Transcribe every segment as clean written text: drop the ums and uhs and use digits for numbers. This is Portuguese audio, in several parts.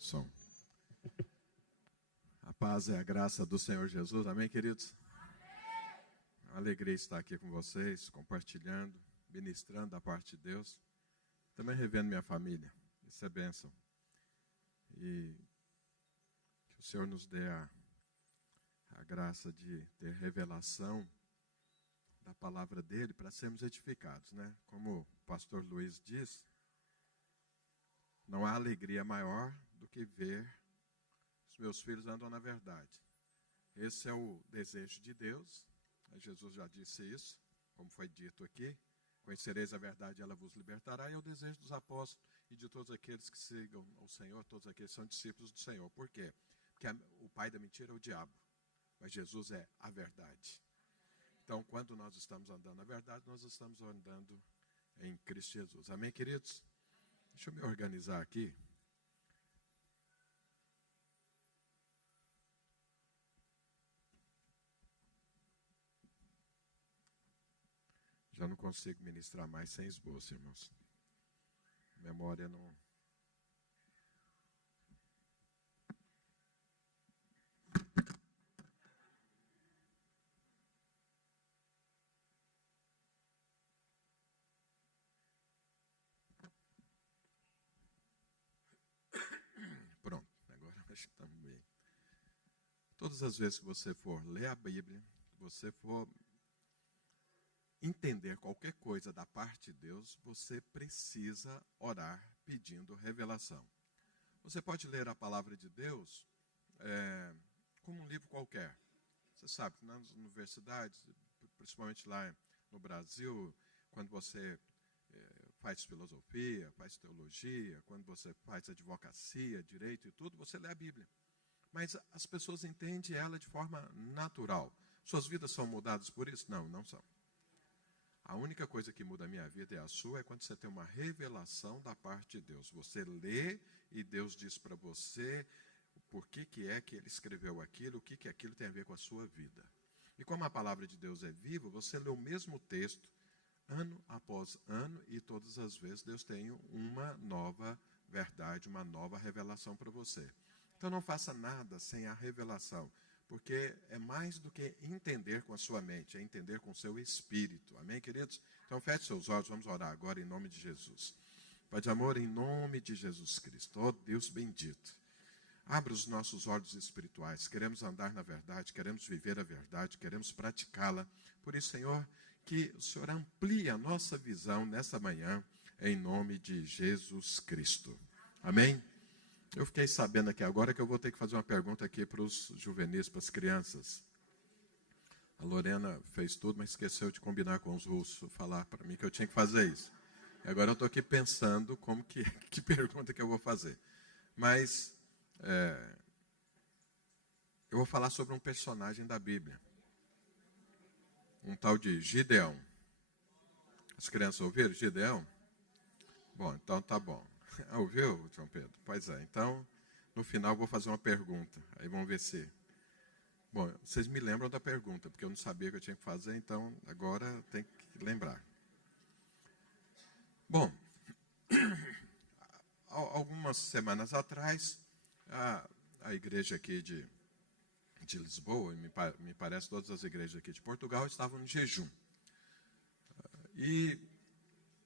Som. A paz e a graça do Senhor Jesus. Amém, queridos? Amém. Uma alegria estar aqui com vocês, compartilhando, ministrando da parte de Deus. Também revendo minha família. Isso é bênção. E que o Senhor nos dê a graça de ter revelação da palavra dele para sermos edificados, né? Como o pastor Luiz diz, não há alegria maior do que ver os meus filhos andam na verdade. Esse é o desejo de Deus. Jesus já disse isso, como foi dito aqui. Conhecereis a verdade, ela vos libertará. E é o desejo dos apóstolos e de todos aqueles que sigam o Senhor, todos aqueles que são discípulos do Senhor. Por quê? Porque o pai da mentira é o diabo, mas Jesus é a verdade. Então, quando nós estamos andando na verdade, nós estamos andando em Cristo Jesus. Amém, queridos? Deixa eu me organizar aqui. Já não consigo ministrar mais sem esboço, irmãos. Memória não... Pronto, agora acho que estamos bem. Todas as vezes que você for ler a Bíblia, que você for entender qualquer coisa da parte de Deus, você precisa orar pedindo revelação. Você pode ler a palavra de Deus como um livro qualquer. Você sabe que nas universidades, principalmente lá no Brasil, quando você faz filosofia, faz teologia, quando você faz advocacia, direito e tudo, você lê a Bíblia. Mas as pessoas entendem ela de forma natural. Suas vidas são mudadas por isso? Não, não são. A única coisa que muda a minha vida e a sua é quando você tem uma revelação da parte de Deus. Você lê e Deus diz para você por que é que ele escreveu aquilo, o que aquilo tem a ver com a sua vida. E como a palavra de Deus é viva, você lê o mesmo texto ano após ano e todas as vezes Deus tem uma nova verdade, uma nova revelação para você. Então não faça nada sem a revelação. Porque é mais do que entender com a sua mente, é entender com o seu espírito. Amém, queridos? Então, feche seus olhos, vamos orar agora em nome de Jesus. Pai de amor, em nome de Jesus Cristo. Oh, Deus bendito. Abra os nossos olhos espirituais. Queremos andar na verdade, queremos viver a verdade, queremos praticá-la. Por isso, Senhor, que o Senhor amplie a nossa visão nessa manhã, em nome de Jesus Cristo. Amém? Eu fiquei sabendo aqui agora que eu vou ter que fazer uma pergunta aqui para os juvenis, para as crianças. A Lorena fez tudo, mas esqueceu de combinar com os russos, falar para mim que eu tinha que fazer isso. E agora eu estou aqui pensando que pergunta que eu vou fazer. Mas eu vou falar sobre um personagem da Bíblia. Um tal de Gideão. As crianças ouviram Gideão? Bom, então tá bom. Ouviu, João Pedro? Pois é. Então, no final, eu vou fazer uma pergunta. Aí vamos ver se... Bom, vocês me lembram da pergunta, porque eu não sabia que eu tinha que fazer, então agora tem que lembrar. Bom, algumas semanas atrás, a igreja aqui de Lisboa, e me parece todas as igrejas aqui de Portugal, estavam em jejum. E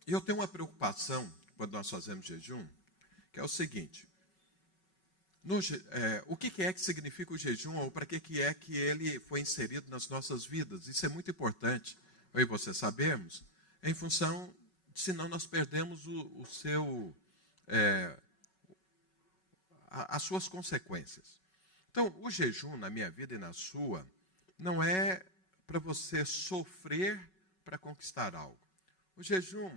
eu tenho uma preocupação quando nós fazemos jejum, que é o seguinte: o que é que significa o jejum, ou para que é que ele foi inserido nas nossas vidas? Isso é muito importante, eu e você sabermos, em função de senão nós perdemos as suas consequências. Então, o jejum na minha vida e na sua, não é para você sofrer para conquistar algo. O jejum...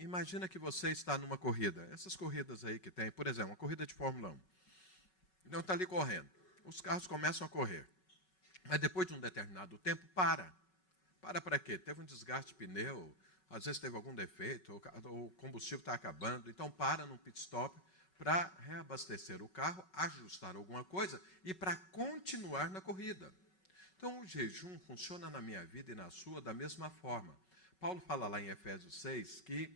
imagina que você está numa corrida. Essas corridas aí que tem, por exemplo, uma corrida de Fórmula 1. Não está ali correndo. Os carros começam a correr. Mas depois de um determinado tempo, para. Para quê? Teve um desgaste de pneu, às vezes teve algum defeito, o combustível está acabando. Então, para num pit stop para reabastecer o carro, ajustar alguma coisa e para continuar na corrida. Então, o jejum funciona na minha vida e na sua da mesma forma. Paulo fala lá em Efésios 6 que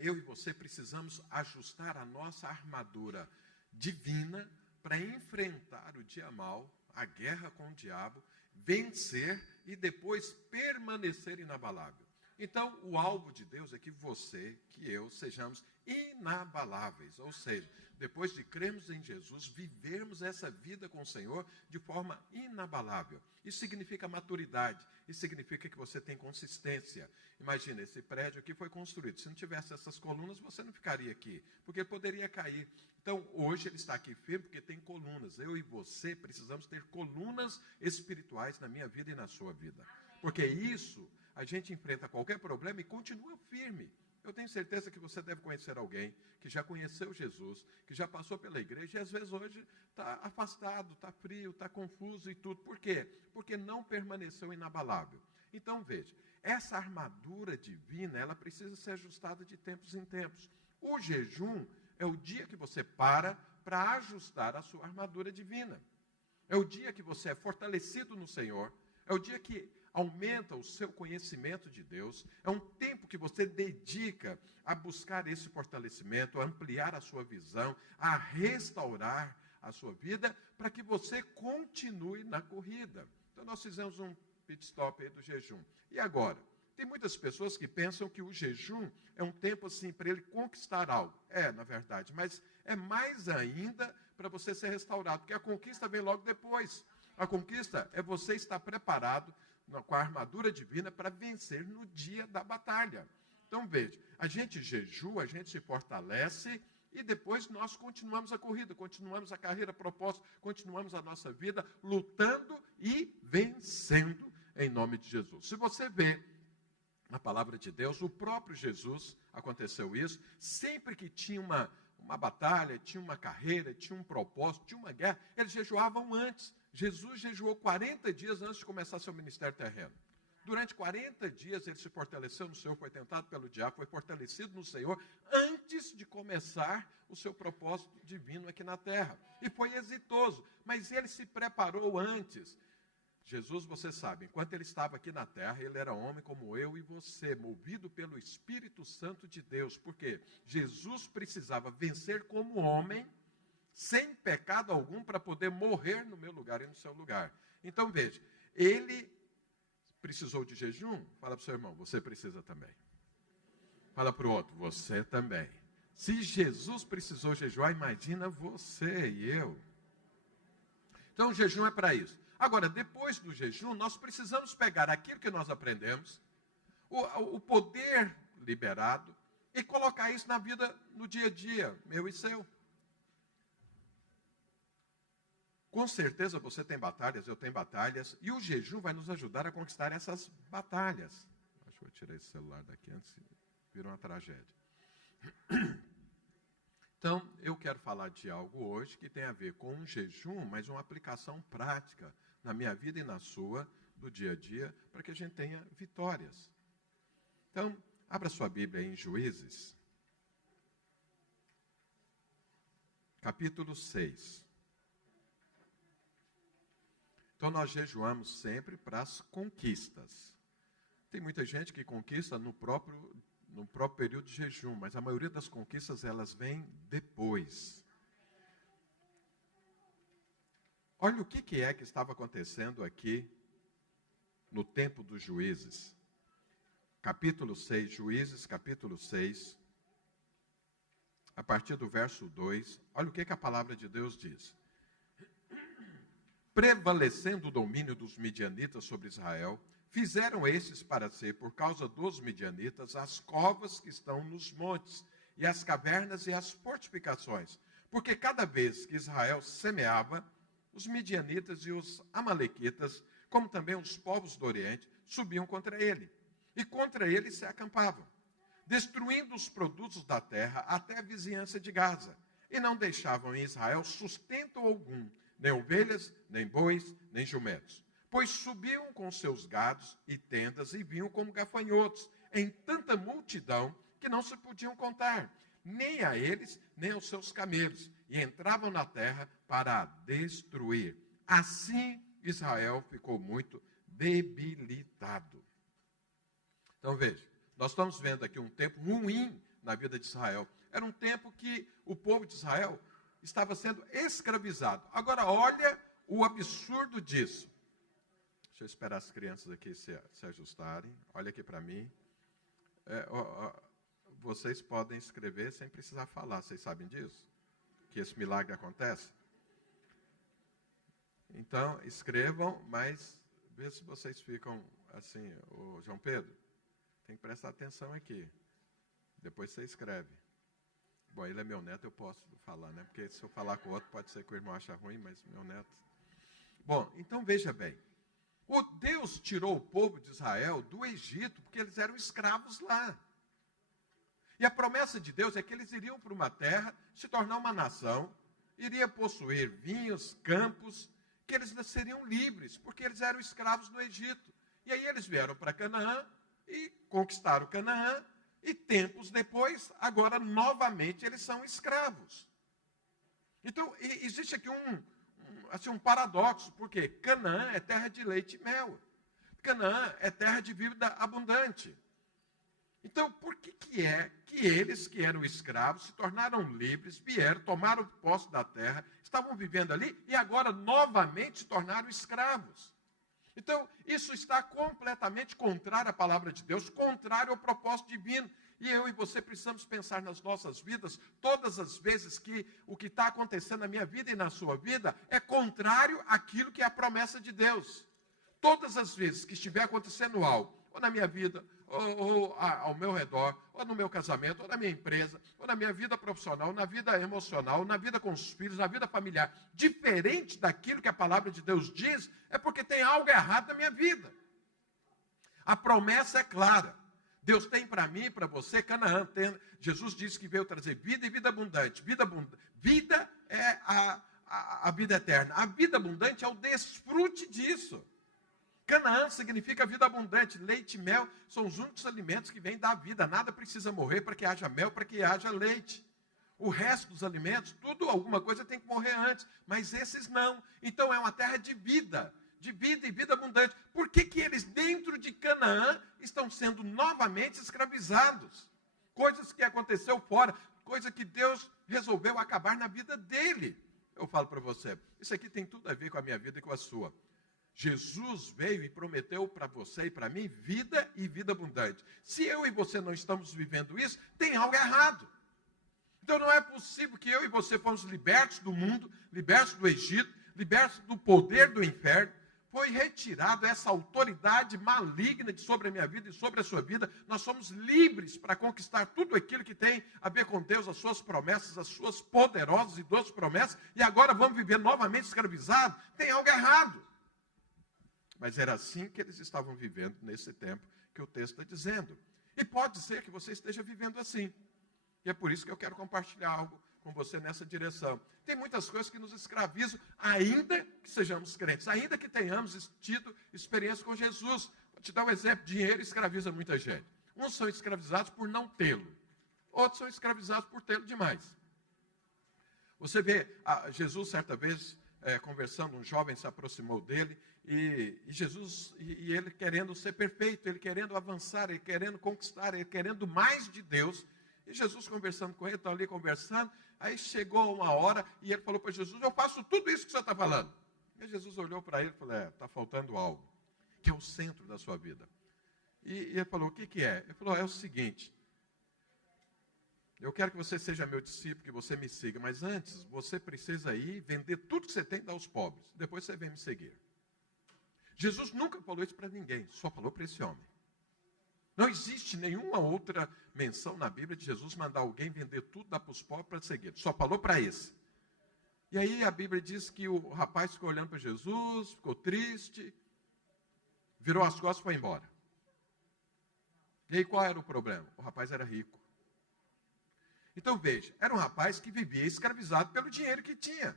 eu e você precisamos ajustar a nossa armadura divina para enfrentar o dia mau, a guerra com o diabo, vencer e depois permanecer inabalável. Então, o alvo de Deus é que você, que eu, sejamos inabaláveis. Ou seja, depois de crermos em Jesus, vivermos essa vida com o Senhor de forma inabalável. Isso significa maturidade, isso significa que você tem consistência. Imagina, esse prédio aqui foi construído. Se não tivesse essas colunas, você não ficaria aqui, porque poderia cair. Então, hoje ele está aqui firme porque tem colunas. Eu e você precisamos ter colunas espirituais na minha vida e na sua vida. Porque isso, a gente enfrenta qualquer problema e continua firme. Eu tenho certeza que você deve conhecer alguém que já conheceu Jesus, que já passou pela igreja e às vezes hoje está afastado, está frio, está confuso e tudo. Por quê? Porque não permaneceu inabalável. Então, veja, essa armadura divina, ela precisa ser ajustada de tempos em tempos. O jejum é o dia que você para ajustar a sua armadura divina. É o dia que você é fortalecido no Senhor. É o dia que aumenta o seu conhecimento de Deus. É um tempo que você dedica a buscar esse fortalecimento, a ampliar a sua visão, a restaurar a sua vida, para que você continue na corrida. Então, nós fizemos um pit stop aí do jejum. E agora? Tem muitas pessoas que pensam que o jejum é um tempo assim para ele conquistar algo. É, na verdade, mas é mais ainda para você ser restaurado, porque a conquista vem logo depois. A conquista é você estar preparado com a armadura divina para vencer no dia da batalha. Então, veja, a gente jejua, a gente se fortalece e depois nós continuamos a corrida, continuamos a carreira proposta, continuamos a nossa vida lutando e vencendo em nome de Jesus. Se você vê na palavra de Deus, o próprio Jesus, aconteceu isso, sempre que tinha uma batalha, tinha uma carreira, tinha um propósito, tinha uma guerra, eles jejuavam antes. Jesus jejuou 40 dias antes de começar seu ministério terreno. Durante 40 dias ele se fortaleceu no Senhor, foi tentado pelo diabo, foi fortalecido no Senhor, antes de começar o seu propósito divino aqui na terra. E foi exitoso, mas ele se preparou antes. Jesus, você sabe, enquanto ele estava aqui na terra, ele era homem como eu e você, movido pelo Espírito Santo de Deus. Porque Jesus precisava vencer como homem, sem pecado algum, para poder morrer no meu lugar e no seu lugar. Então, veja, ele precisou de jejum? Fala para o seu irmão, você precisa também. Fala para o outro, você também. Se Jesus precisou jejuar, imagina você e eu. Então, o jejum é para isso. Agora, depois do jejum, nós precisamos pegar aquilo que nós aprendemos, o poder liberado, e colocar isso na vida, no dia a dia, meu e seu. Com certeza você tem batalhas, eu tenho batalhas, e o jejum vai nos ajudar a conquistar essas batalhas. Acho que eu tirar esse celular daqui antes de virar uma tragédia. Então, eu quero falar de algo hoje que tem a ver com um jejum, mas uma aplicação prática na minha vida e na sua, do dia a dia, para que a gente tenha vitórias. Então, abra sua Bíblia em Juízes, capítulo 6. Então, nós jejuamos sempre para as conquistas. Tem muita gente que conquista no próprio período de jejum, mas a maioria das conquistas, elas vêm depois. Olha o que é que estava acontecendo aqui no tempo dos juízes. Capítulo 6, Juízes, capítulo 6, a partir do verso 2, olha o que a palavra de Deus diz. Prevalecendo o domínio dos midianitas sobre Israel, fizeram estes para si, por causa dos midianitas, as covas que estão nos montes, e as cavernas e as fortificações. Porque cada vez que Israel semeava, os midianitas e os amalequitas, como também os povos do Oriente, subiam contra ele. E contra ele se acampavam, destruindo os produtos da terra até a vizinhança de Gaza. E não deixavam em Israel sustento algum, nem ovelhas, nem bois, nem jumentos. Pois subiam com seus gados e tendas e vinham como gafanhotos, em tanta multidão que não se podiam contar, nem a eles, nem aos seus camelos, e entravam na terra para a destruir. Assim Israel ficou muito debilitado. Então veja, nós estamos vendo aqui um tempo ruim na vida de Israel. Era um tempo que o povo de Israel estava sendo escravizado. Agora, olha o absurdo disso. Deixa eu esperar as crianças aqui se ajustarem. Olha aqui para mim. Vocês podem escrever sem precisar falar. Vocês sabem disso? Que esse milagre acontece? Então, escrevam, mas vê se vocês ficam assim. Ô, João Pedro, tem que prestar atenção aqui. Depois você escreve. Bom, ele é meu neto, eu posso falar, né? Porque se eu falar com o outro, pode ser que o irmão ache ruim, mas meu neto... Bom, então veja bem. O Deus tirou o povo de Israel do Egito, porque eles eram escravos lá. E a promessa de Deus é que eles iriam para uma terra, se tornar uma nação, iria possuir vinhos, campos, que eles seriam livres, porque eles eram escravos no Egito. E aí eles vieram para Canaã e conquistaram Canaã, e tempos depois, agora novamente eles são escravos. Então, existe aqui um paradoxo, porque Canaã é terra de leite e mel. Canaã é terra de vida abundante. Então, por que é que eles que eram escravos se tornaram livres, vieram, tomaram posse da terra, estavam vivendo ali e agora novamente se tornaram escravos? Então, isso está completamente contrário à palavra de Deus, contrário ao propósito divino. E eu e você precisamos pensar nas nossas vidas, todas as vezes que o que está acontecendo na minha vida e na sua vida é contrário àquilo que é a promessa de Deus. Todas as vezes que estiver acontecendo algo, ou na minha vida, ou ao meu redor, ou no meu casamento, ou na minha empresa, ou na minha vida profissional, na vida emocional, na vida com os filhos, na vida familiar, diferente daquilo que a palavra de Deus diz, é porque tem algo errado na minha vida. A promessa é clara. Deus tem para mim e para você Canaã. Jesus disse que veio trazer vida e vida abundante. Vida é a vida eterna. A vida abundante é o desfrute disso. Canaã significa vida abundante. Leite e mel são os únicos alimentos que vêm da vida. Nada precisa morrer para que haja mel, para que haja leite. O resto dos alimentos, alguma coisa tem que morrer antes. Mas esses não. Então é uma terra de vida e vida abundante. Por que eles dentro de Canaã estão sendo novamente escravizados? Coisas que aconteceu fora, coisa que Deus resolveu acabar na vida dele. Eu falo para você, isso aqui tem tudo a ver com a minha vida e com a sua. Jesus veio e prometeu para você e para mim vida e vida abundante. Se eu e você não estamos vivendo isso, tem algo errado. Então não é possível que eu e você fomos libertos do mundo, libertos do Egito, libertos do poder do inferno. Foi retirado essa autoridade maligna sobre a minha vida e sobre a sua vida. Nós somos livres para conquistar tudo aquilo que tem a ver com Deus, as suas promessas, as suas poderosas e doces promessas. E agora vamos viver novamente escravizados. Tem algo errado. Mas era assim que eles estavam vivendo nesse tempo que o texto está dizendo. E pode ser que você esteja vivendo assim. E é por isso que eu quero compartilhar algo com você nessa direção. Tem muitas coisas que nos escravizam, ainda que sejamos crentes, ainda que tenhamos tido experiência com Jesus. Vou te dar um exemplo: dinheiro escraviza muita gente. Uns são escravizados por não tê-lo, outros são escravizados por tê-lo demais. Você vê, Jesus certa vez, conversando, um jovem se aproximou dele, e Jesus, e ele querendo ser perfeito, ele querendo avançar, ele querendo conquistar, ele querendo mais de Deus. E Jesus conversando com ele, estão ali conversando, aí chegou uma hora e ele falou para Jesus: eu faço tudo isso que você está falando. E Jesus olhou para ele e falou: está faltando algo, que é o centro da sua vida. E ele falou: o que é? Ele falou: é o seguinte, eu quero que você seja meu discípulo, que você me siga, mas antes você precisa ir vender tudo que você tem e dar aos pobres, depois você vem me seguir. Jesus nunca falou isso para ninguém, só falou para esse homem. Não existe nenhuma outra menção na Bíblia de Jesus mandar alguém vender tudo, dar para os pobres para seguir. Só falou para esse. E aí a Bíblia diz que o rapaz ficou olhando para Jesus, ficou triste, virou as costas e foi embora. E aí qual era o problema? O rapaz era rico. Então veja, era um rapaz que vivia escravizado pelo dinheiro que tinha.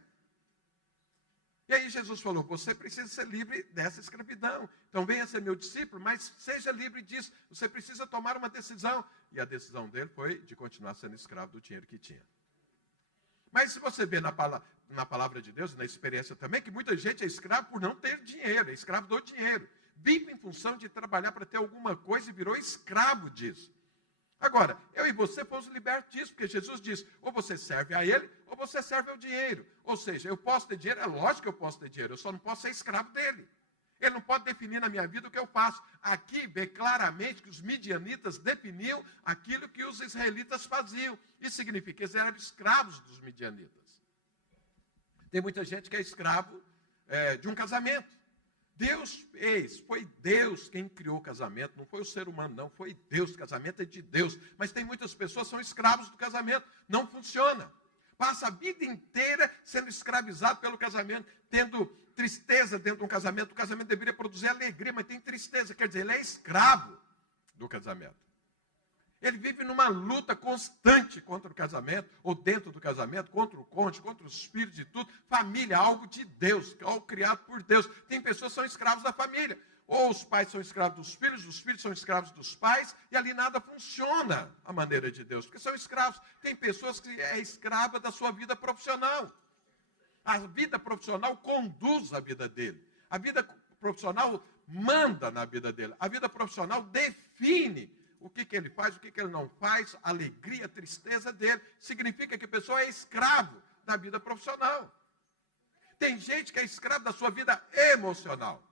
E aí Jesus falou: você precisa ser livre dessa escravidão. Então venha ser meu discípulo, mas seja livre disso. Você precisa tomar uma decisão. E a decisão dele foi de continuar sendo escravo do dinheiro que tinha. Mas se você vê na palavra de Deus, na experiência também, que muita gente é escravo por não ter dinheiro, é escravo do dinheiro. Vive em função de trabalhar para ter alguma coisa e virou escravo disso. Agora, eu e você fomos libertos disso, porque Jesus diz, ou você serve a ele, ou você serve ao dinheiro. Ou seja, eu posso ter dinheiro, é lógico que eu posso ter dinheiro, eu só não posso ser escravo dele. Ele não pode definir na minha vida o que eu faço. Aqui vê claramente que os midianitas definiam aquilo que os israelitas faziam. Isso significa que eles eram escravos dos midianitas. Tem muita gente que é escravo de um casamento. Deus fez, foi Deus quem criou o casamento, não foi o ser humano, não, foi Deus, o casamento é de Deus. Mas tem muitas pessoas que são escravos do casamento, não funciona. Passa a vida inteira sendo escravizado pelo casamento, tendo tristeza dentro de um casamento. O casamento deveria produzir alegria, mas tem tristeza, quer dizer, ele é escravo do casamento. Ele vive numa luta constante contra o casamento, ou dentro do casamento, contra o cônjuge, contra os filhos e tudo. Família, algo de Deus, algo criado por Deus. Tem pessoas que são escravos da família. Ou os pais são escravos dos filhos, os filhos são escravos dos pais, e ali nada funciona a maneira de Deus, porque são escravos. Tem pessoas que é escrava da sua vida profissional. A vida profissional conduz a vida dele. A vida profissional manda na vida dele. A vida profissional define o que ele faz, o que ele não faz, a alegria, a tristeza dele. Significa que a pessoa é escravo da vida profissional. Tem gente que é escravo da sua vida emocional.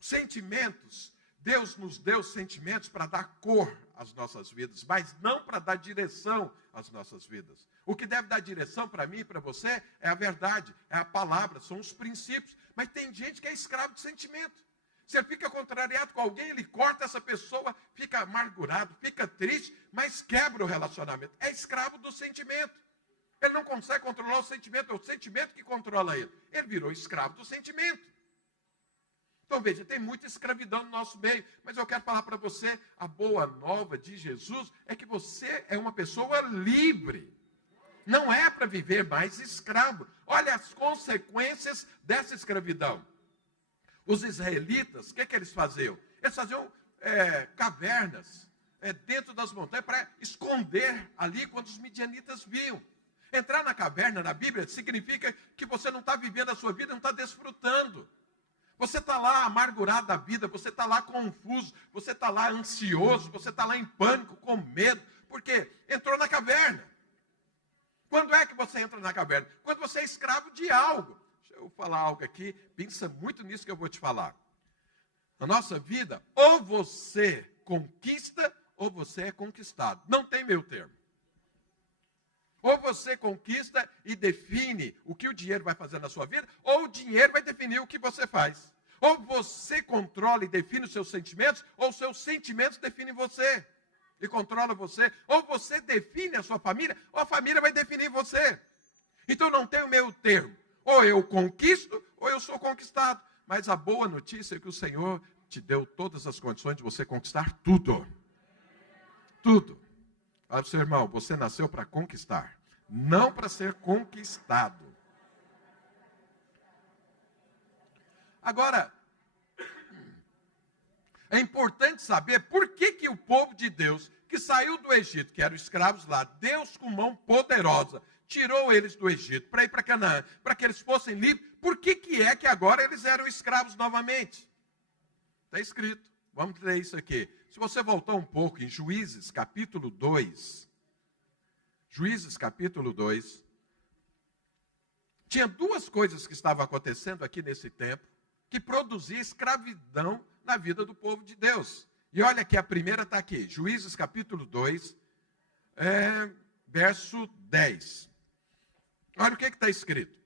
Sentimentos. Deus nos deu sentimentos para dar cor às nossas vidas, mas não para dar direção às nossas vidas. O que deve dar direção para mim e para você é a verdade, é a palavra, são os princípios. Mas tem gente que é escravo de sentimento. Se ele fica contrariado com alguém, ele corta essa pessoa, fica amargurado, fica triste, mas quebra o relacionamento. É escravo do sentimento. Ele não consegue controlar o sentimento, é o sentimento que controla ele. Ele virou escravo do sentimento. Então veja, tem muita escravidão no nosso meio, mas eu quero falar para você, a boa nova de Jesus é que você é uma pessoa livre. Não é para viver mais escravo. Olha as consequências dessa escravidão. Os israelitas, o que eles faziam? Eles faziam cavernas dentro das montanhas para esconder ali quando os midianitas viam. Entrar na caverna, na Bíblia, significa que você não está vivendo a sua vida, não está desfrutando. Você está lá amargurado da vida, você está lá confuso, você está lá ansioso, você está lá em pânico, com medo, porque entrou na caverna. Quando é que você entra na caverna? Quando você é escravo de algo. Deixa eu falar algo aqui, pensa muito nisso que eu vou te falar. Na nossa vida, ou você conquista, ou você é conquistado. Não tem meio termo. Ou você conquista e define o que o dinheiro vai fazer na sua vida, ou o dinheiro vai definir o que você faz. Ou você controla e define os seus sentimentos, ou os seus sentimentos definem você e controla você. Ou você define a sua família, ou a família vai definir você. Então não tem o meio termo. Ou eu conquisto, ou eu sou conquistado. Mas a boa notícia é que o Senhor te deu todas as condições de você conquistar tudo. Tudo. Fala para o seu irmão, você nasceu para conquistar, não para ser conquistado. Agora, é importante saber por que o povo de Deus, que saiu do Egito, que eram escravos lá, Deus com mão poderosa, tirou eles do Egito para ir para Canaã, para que eles fossem livres. Por que é que agora eles eram escravos novamente? Está escrito, vamos ler isso aqui. Se você voltar um pouco em Juízes, capítulo 2, Juízes, capítulo 2, tinha duas coisas que estavam acontecendo aqui nesse tempo, que produzia escravidão na vida do povo de Deus. E olha que a primeira está aqui, Juízes, capítulo 2, verso 10. Olha o que está escrito.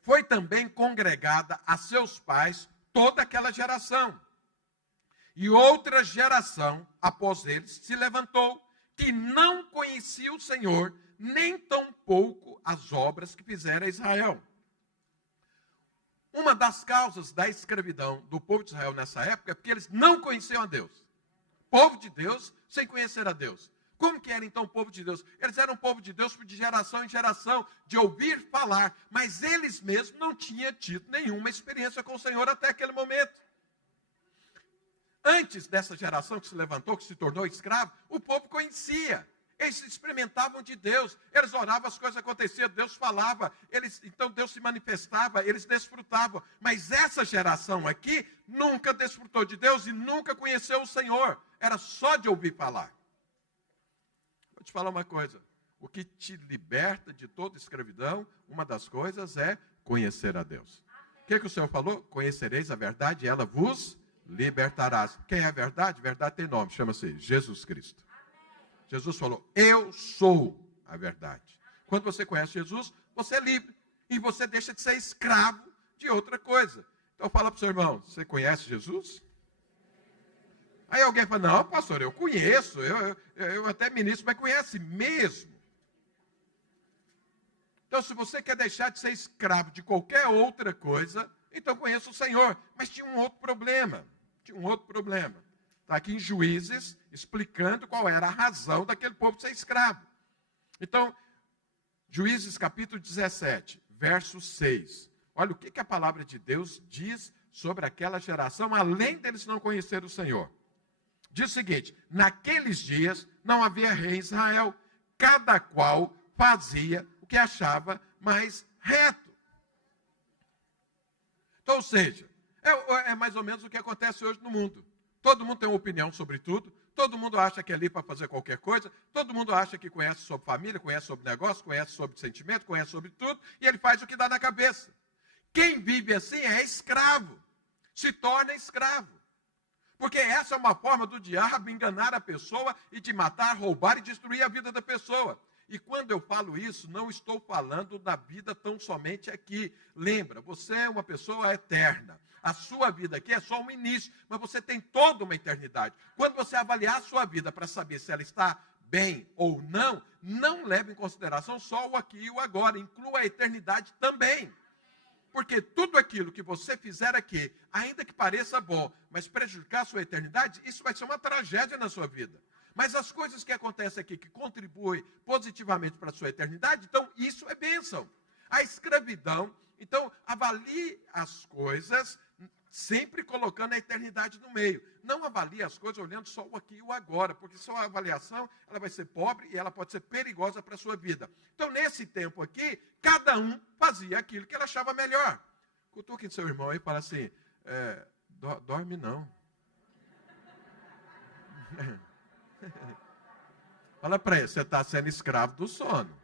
Foi também congregada a seus pais toda aquela geração. E outra geração, após eles, se levantou, que não conhecia o Senhor, nem tampouco as obras que fizera Israel. Uma das causas da escravidão do povo de Israel nessa época é porque eles não conheciam a Deus. Povo de Deus sem conhecer a Deus. Como que era então o povo de Deus? Eles eram o povo de Deus de geração em geração, de ouvir falar, mas eles mesmos não tinham tido nenhuma experiência com o Senhor até aquele momento. Antes dessa geração que se levantou, que se tornou escravo, o povo conhecia. Eles experimentavam de Deus, eles oravam, as coisas aconteciam, Deus falava, então Deus se manifestava, eles desfrutavam. Mas essa geração aqui nunca desfrutou de Deus e nunca conheceu o Senhor. Era só de ouvir falar. te falar uma coisa. O que te liberta de toda escravidão, uma das coisas é conhecer a Deus. O que o Senhor falou? Conhecereis a verdade e ela vos libertará. Quem é a verdade? Verdade tem nome, chama-se Jesus Cristo. Jesus falou, eu sou a verdade. Quando você conhece Jesus, você é livre. E você deixa de ser escravo de outra coisa. Então fala para o seu irmão, você conhece Jesus? Aí alguém fala, não, pastor, eu conheço, eu até ministro, mas conhece mesmo. Então, se você quer deixar de ser escravo de qualquer outra coisa, então conheça o Senhor. Mas tinha um outro problema. Está aqui em Juízes, explicando qual era a razão daquele povo ser escravo. Então, Juízes capítulo 17, verso 6. Olha o que a palavra de Deus diz sobre aquela geração, além deles não conhecer o Senhor. Diz o seguinte, naqueles dias não havia rei em Israel, cada qual fazia o que achava mais reto. Então, ou seja, é mais ou menos o que acontece hoje no mundo. Todo mundo tem uma opinião sobre tudo, todo mundo acha que é ali para fazer qualquer coisa, todo mundo acha que conhece sobre família, conhece sobre negócio, conhece sobre sentimento, conhece sobre tudo, e ele faz o que dá na cabeça. Quem vive assim é escravo, se torna escravo. Porque essa é uma forma do diabo enganar a pessoa e de matar, roubar e destruir a vida da pessoa. E quando eu falo isso, não estou falando da vida tão somente aqui. Lembra, você é uma pessoa eterna. A sua vida aqui é só um início, mas você tem toda uma eternidade. Quando você avaliar a sua vida para saber se ela está bem ou não, não leve em consideração só o aqui e o agora, inclua a eternidade também. Porque tudo aquilo que você fizer aqui, ainda que pareça bom, mas prejudicar a sua eternidade, isso vai ser uma tragédia na sua vida. Mas as coisas que acontecem aqui, que contribuem positivamente para a sua eternidade, então isso é bênção. A escravidão, então avalie as coisas sempre colocando a eternidade no meio. Não avalie as coisas olhando só o aqui e o agora, porque só a avaliação ela vai ser pobre e ela pode ser perigosa para a sua vida. Então, nesse tempo aqui, cada um fazia aquilo que ele achava melhor. Cutuque seu irmão aí e fala assim, dorme não. Fala para ele, você está sendo escravo do sono.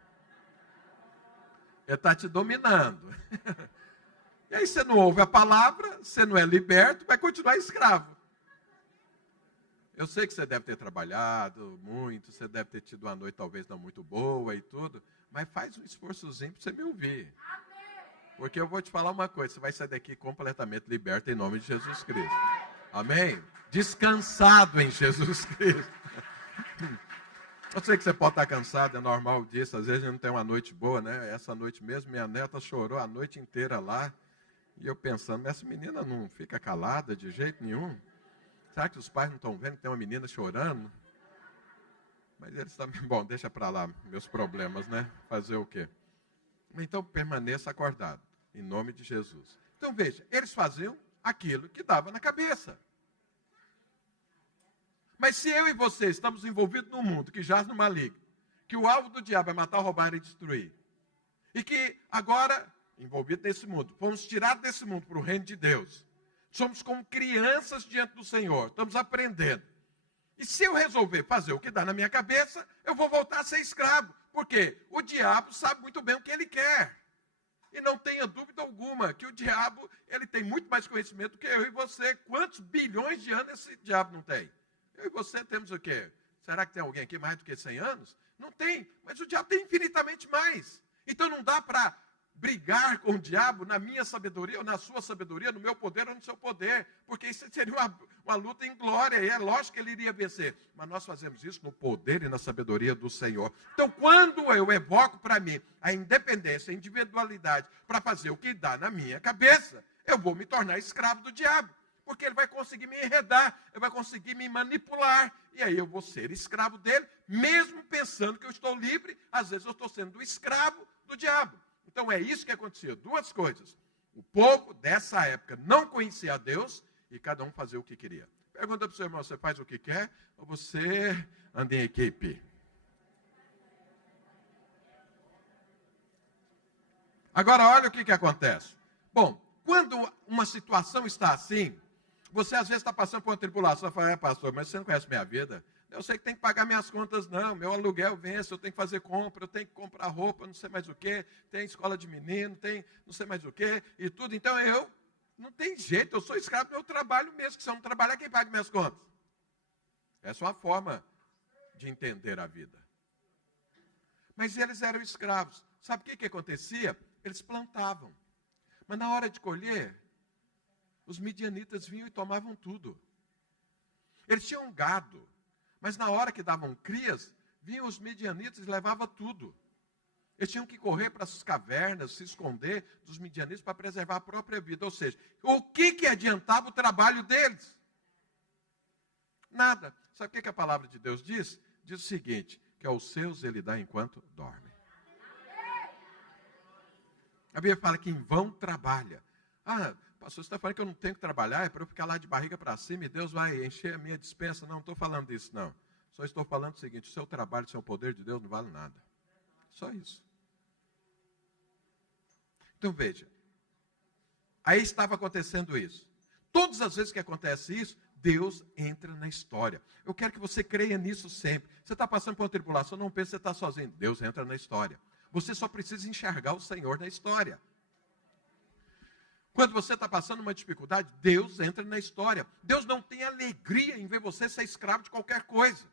Ele está te dominando. E aí você não ouve a palavra, você não é liberto, vai continuar escravo. Eu sei que você deve ter trabalhado muito, você deve ter tido uma noite talvez não muito boa e tudo, mas faz um esforçozinho para você me ouvir. Porque eu vou te falar uma coisa, você vai sair daqui completamente liberto em nome de Jesus Cristo. Amém? Descansado em Jesus Cristo. Eu sei que você pode estar cansado, é normal disso, às vezes a gente não tem uma noite boa, né? Essa noite mesmo, minha neta chorou a noite inteira lá, e eu pensando, essa menina não fica calada de jeito nenhum? Será que os pais não estão vendo que tem uma menina chorando? Mas eles também, bom, deixa para lá meus problemas, né? Fazer o quê? Então permaneça acordado, em nome de Jesus. Então veja, eles faziam aquilo que dava na cabeça. Mas se eu e você estamos envolvidos num mundo que jaz no maligno, que o alvo do diabo é matar, roubar e destruir, e que agora, envolvido nesse mundo, fomos tirados desse mundo para o reino de Deus, somos como crianças diante do Senhor, estamos aprendendo. E se eu resolver fazer o que dá na minha cabeça, eu vou voltar a ser escravo, porque o diabo sabe muito bem o que ele quer. E não tenha dúvida alguma que o diabo ele tem muito mais conhecimento do que eu e você. Quantos bilhões de anos esse diabo não tem? Eu e você temos o quê? Será que tem alguém aqui mais do que 100 anos? Não tem, mas o diabo tem infinitamente mais. Então não dá para brigar com o diabo na minha sabedoria ou na sua sabedoria, no meu poder ou no seu poder, porque isso seria uma luta em glória, e é lógico que ele iria vencer. Mas nós fazemos isso no poder e na sabedoria do Senhor. Então, quando eu evoco para mim a independência, a individualidade, para fazer o que dá na minha cabeça, eu vou me tornar escravo do diabo. Porque ele vai conseguir me enredar, ele vai conseguir me manipular, e aí eu vou ser escravo dele, mesmo pensando que eu estou livre, às vezes eu estou sendo escravo do diabo. Então é isso que acontecia, duas coisas. O povo dessa época não conhecia a Deus, e cada um fazia o que queria. Pergunta para o seu irmão, você faz o que quer, ou você anda em equipe? Agora olha o que acontece. Bom, quando uma situação está assim, você às vezes está passando por uma tribulação, fala, pastor, mas você não conhece minha vida? Eu sei que tem que pagar minhas contas, não. Meu aluguel vence, eu tenho que fazer compra, eu tenho que comprar roupa, não sei mais o quê. Tem escola de menino, tem não sei mais o quê e tudo. Então não tem jeito, eu sou escravo do meu trabalho mesmo. Que se eu não trabalhar, quem paga minhas contas? Essa é uma forma de entender a vida. Mas eles eram escravos. Sabe o que acontecia? Eles plantavam. Mas na hora de colher, os midianitas vinham e tomavam tudo. Eles tinham um gado. Mas na hora que davam crias, vinham os midianitas e levavam tudo. Eles tinham que correr para as cavernas, se esconder dos midianitas para preservar a própria vida. Ou seja, o que adiantava o trabalho deles? Nada. Sabe o que a palavra de Deus diz? Diz o seguinte, que aos seus ele dá enquanto dorme. A Bíblia fala que em vão trabalha. Ah, pastor, você está falando que eu não tenho que trabalhar, é para eu ficar lá de barriga para cima e Deus vai encher a minha despensa. Não estou falando disso, não. Só estou falando o seguinte, o seu trabalho sem o poder de Deus não vale nada. Só isso. Então veja, aí estava acontecendo isso. Todas as vezes que acontece isso, Deus entra na história. Eu quero que você creia nisso sempre. Você está passando por uma tribulação, não pense que você está sozinho. Deus entra na história. Você só precisa enxergar o Senhor na história. Quando você está passando uma dificuldade, Deus entra na história. Deus não tem alegria em ver você ser escravo de qualquer coisa.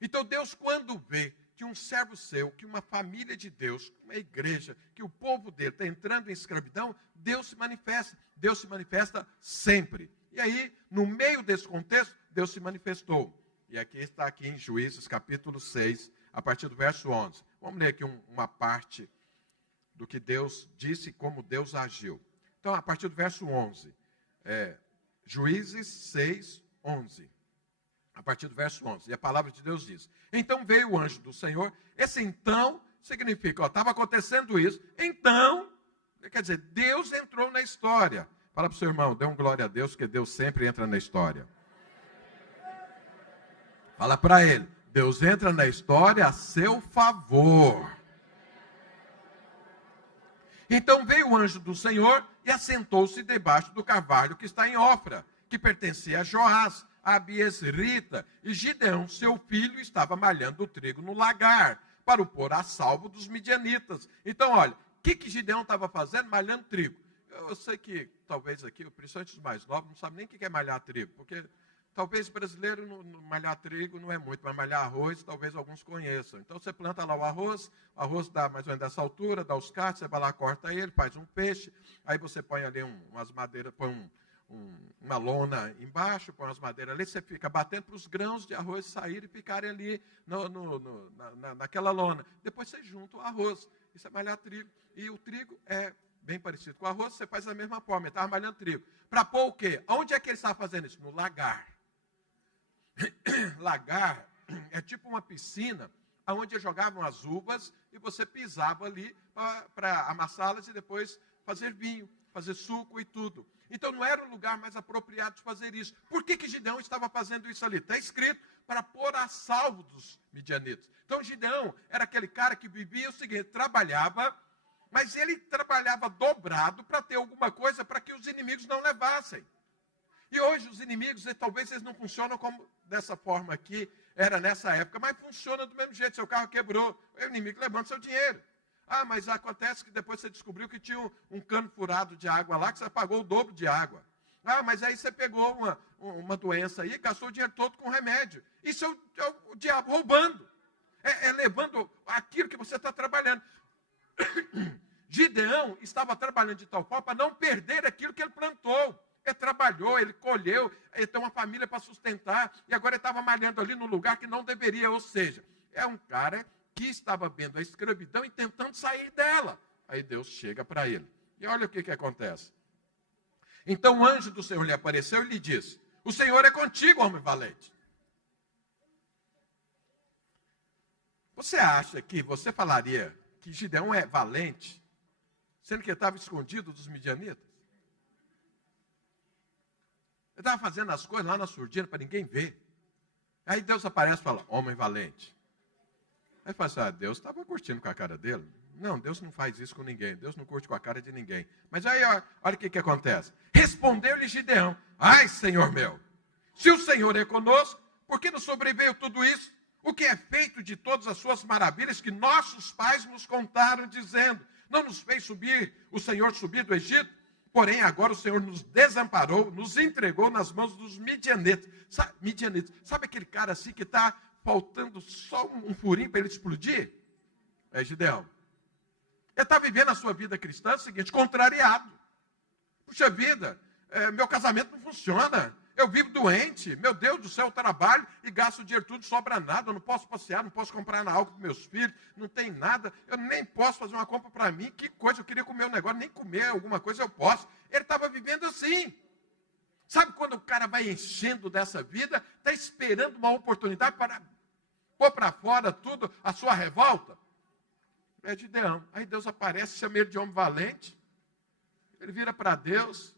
Então Deus, quando vê que um servo seu, que uma família de Deus, uma igreja, que o povo dele está entrando em escravidão, Deus se manifesta. Deus se manifesta sempre. E aí, no meio desse contexto, Deus se manifestou. E aqui está aqui em Juízes, capítulo 6, a partir do verso 11. Vamos ler aqui uma parte do que Deus disse e como Deus agiu. Então, a partir do verso 11. Juízes 6, 11. A partir do verso 11. E a palavra de Deus diz: então veio o anjo do Senhor. Esse então significa, estava acontecendo isso. Então, quer dizer, Deus entrou na história. Fala para o seu irmão, dê um glória a Deus, porque Deus sempre entra na história. Fala para ele, Deus entra na história a seu favor. Então veio o anjo do Senhor e assentou-se debaixo do carvalho que está em Ofra, que pertencia a Joás, a Abiesrita, e Gideão, seu filho, estava malhando o trigo no lagar, para o pôr a salvo dos midianitas. Então, olha, o que Gideão estava fazendo? Malhando trigo. Eu sei que, talvez aqui, principalmente os mais novos, não sabem nem o que é malhar trigo, porque talvez brasileiro malhar trigo não é muito, mas malhar arroz, talvez alguns conheçam. Então, você planta lá o arroz dá mais ou menos dessa altura, dá os cachos, você vai lá, corta ele, faz um peixe, aí você põe ali umas madeiras, põe uma lona embaixo, põe as madeiras ali, você fica batendo para os grãos de arroz saírem e ficarem ali naquela lona. Depois você junta o arroz, isso é malhar trigo. E o trigo é bem parecido com o arroz, você faz da mesma forma, ele estava malhando trigo. Para pôr o quê? Onde é que ele estava fazendo isso? No lagar. Lagar é tipo uma piscina, onde jogavam as uvas e você pisava ali para amassá-las e depois fazer vinho, fazer suco e tudo. Então não era o lugar mais apropriado de fazer isso. Por que Gideão estava fazendo isso ali? Está escrito, para pôr a salvo dos midianitas. Então Gideão era aquele cara que vivia o seguinte, trabalhava, mas ele trabalhava dobrado para ter alguma coisa para que os inimigos não levassem. E hoje os inimigos, talvez eles não funcionam como dessa forma aqui, era nessa época, mas funciona do mesmo jeito. Seu carro quebrou, o inimigo levanta seu dinheiro. Ah, mas acontece que depois você descobriu que tinha um cano furado de água lá, que você pagou o dobro de água. Ah, mas aí você pegou uma doença aí, gastou o dinheiro todo com remédio. Isso é o diabo roubando. Levando aquilo que você está trabalhando. Gideão estava trabalhando de tal forma para não perder aquilo que ele plantou. Ele trabalhou, ele colheu, ele tem uma família para sustentar, e agora ele estava malhando ali no lugar que não deveria. Ou seja, é um cara que estava vendo a escravidão e tentando sair dela. Aí Deus chega para ele. E olha o que acontece. Então o anjo do Senhor lhe apareceu e lhe disse: o Senhor é contigo, homem valente. Você acha que você falaria que Gideão é valente, sendo que ele estava escondido dos midianitas? Ele estava fazendo as coisas lá na surdina para ninguém ver. Aí Deus aparece e fala: homem valente. Aí fala assim: Deus estava curtindo com a cara dele. Não, Deus não faz isso com ninguém. Deus não curte com a cara de ninguém. Mas aí, olha o que acontece. Respondeu-lhe Gideão: ai, Senhor meu, Se o Senhor é conosco, por que nos sobreveio tudo isso? O que é feito de todas as suas maravilhas que nossos pais nos contaram, dizendo, não nos fez o Senhor subir do Egito? Porém, agora o Senhor nos desamparou, nos entregou nas mãos dos midianitas. Sabe aquele cara assim que está faltando só um furinho para ele explodir? É Gideão. Ele está vivendo a sua vida cristã, é o seguinte, contrariado. Puxa vida, meu casamento não funciona. Eu vivo doente, meu Deus do céu, eu trabalho e gasto dinheiro tudo, sobra nada, eu não posso passear, não posso comprar algo para meus filhos, não tem nada, eu nem posso fazer uma compra para mim, que coisa, eu queria comer um negócio, nem comer alguma coisa eu posso. Ele estava vivendo assim. Sabe quando o cara vai enchendo dessa vida, está esperando uma oportunidade para pôr para fora tudo, a sua revolta? É Gideão. Aí Deus aparece, chama ele de homem valente, ele vira para Deus,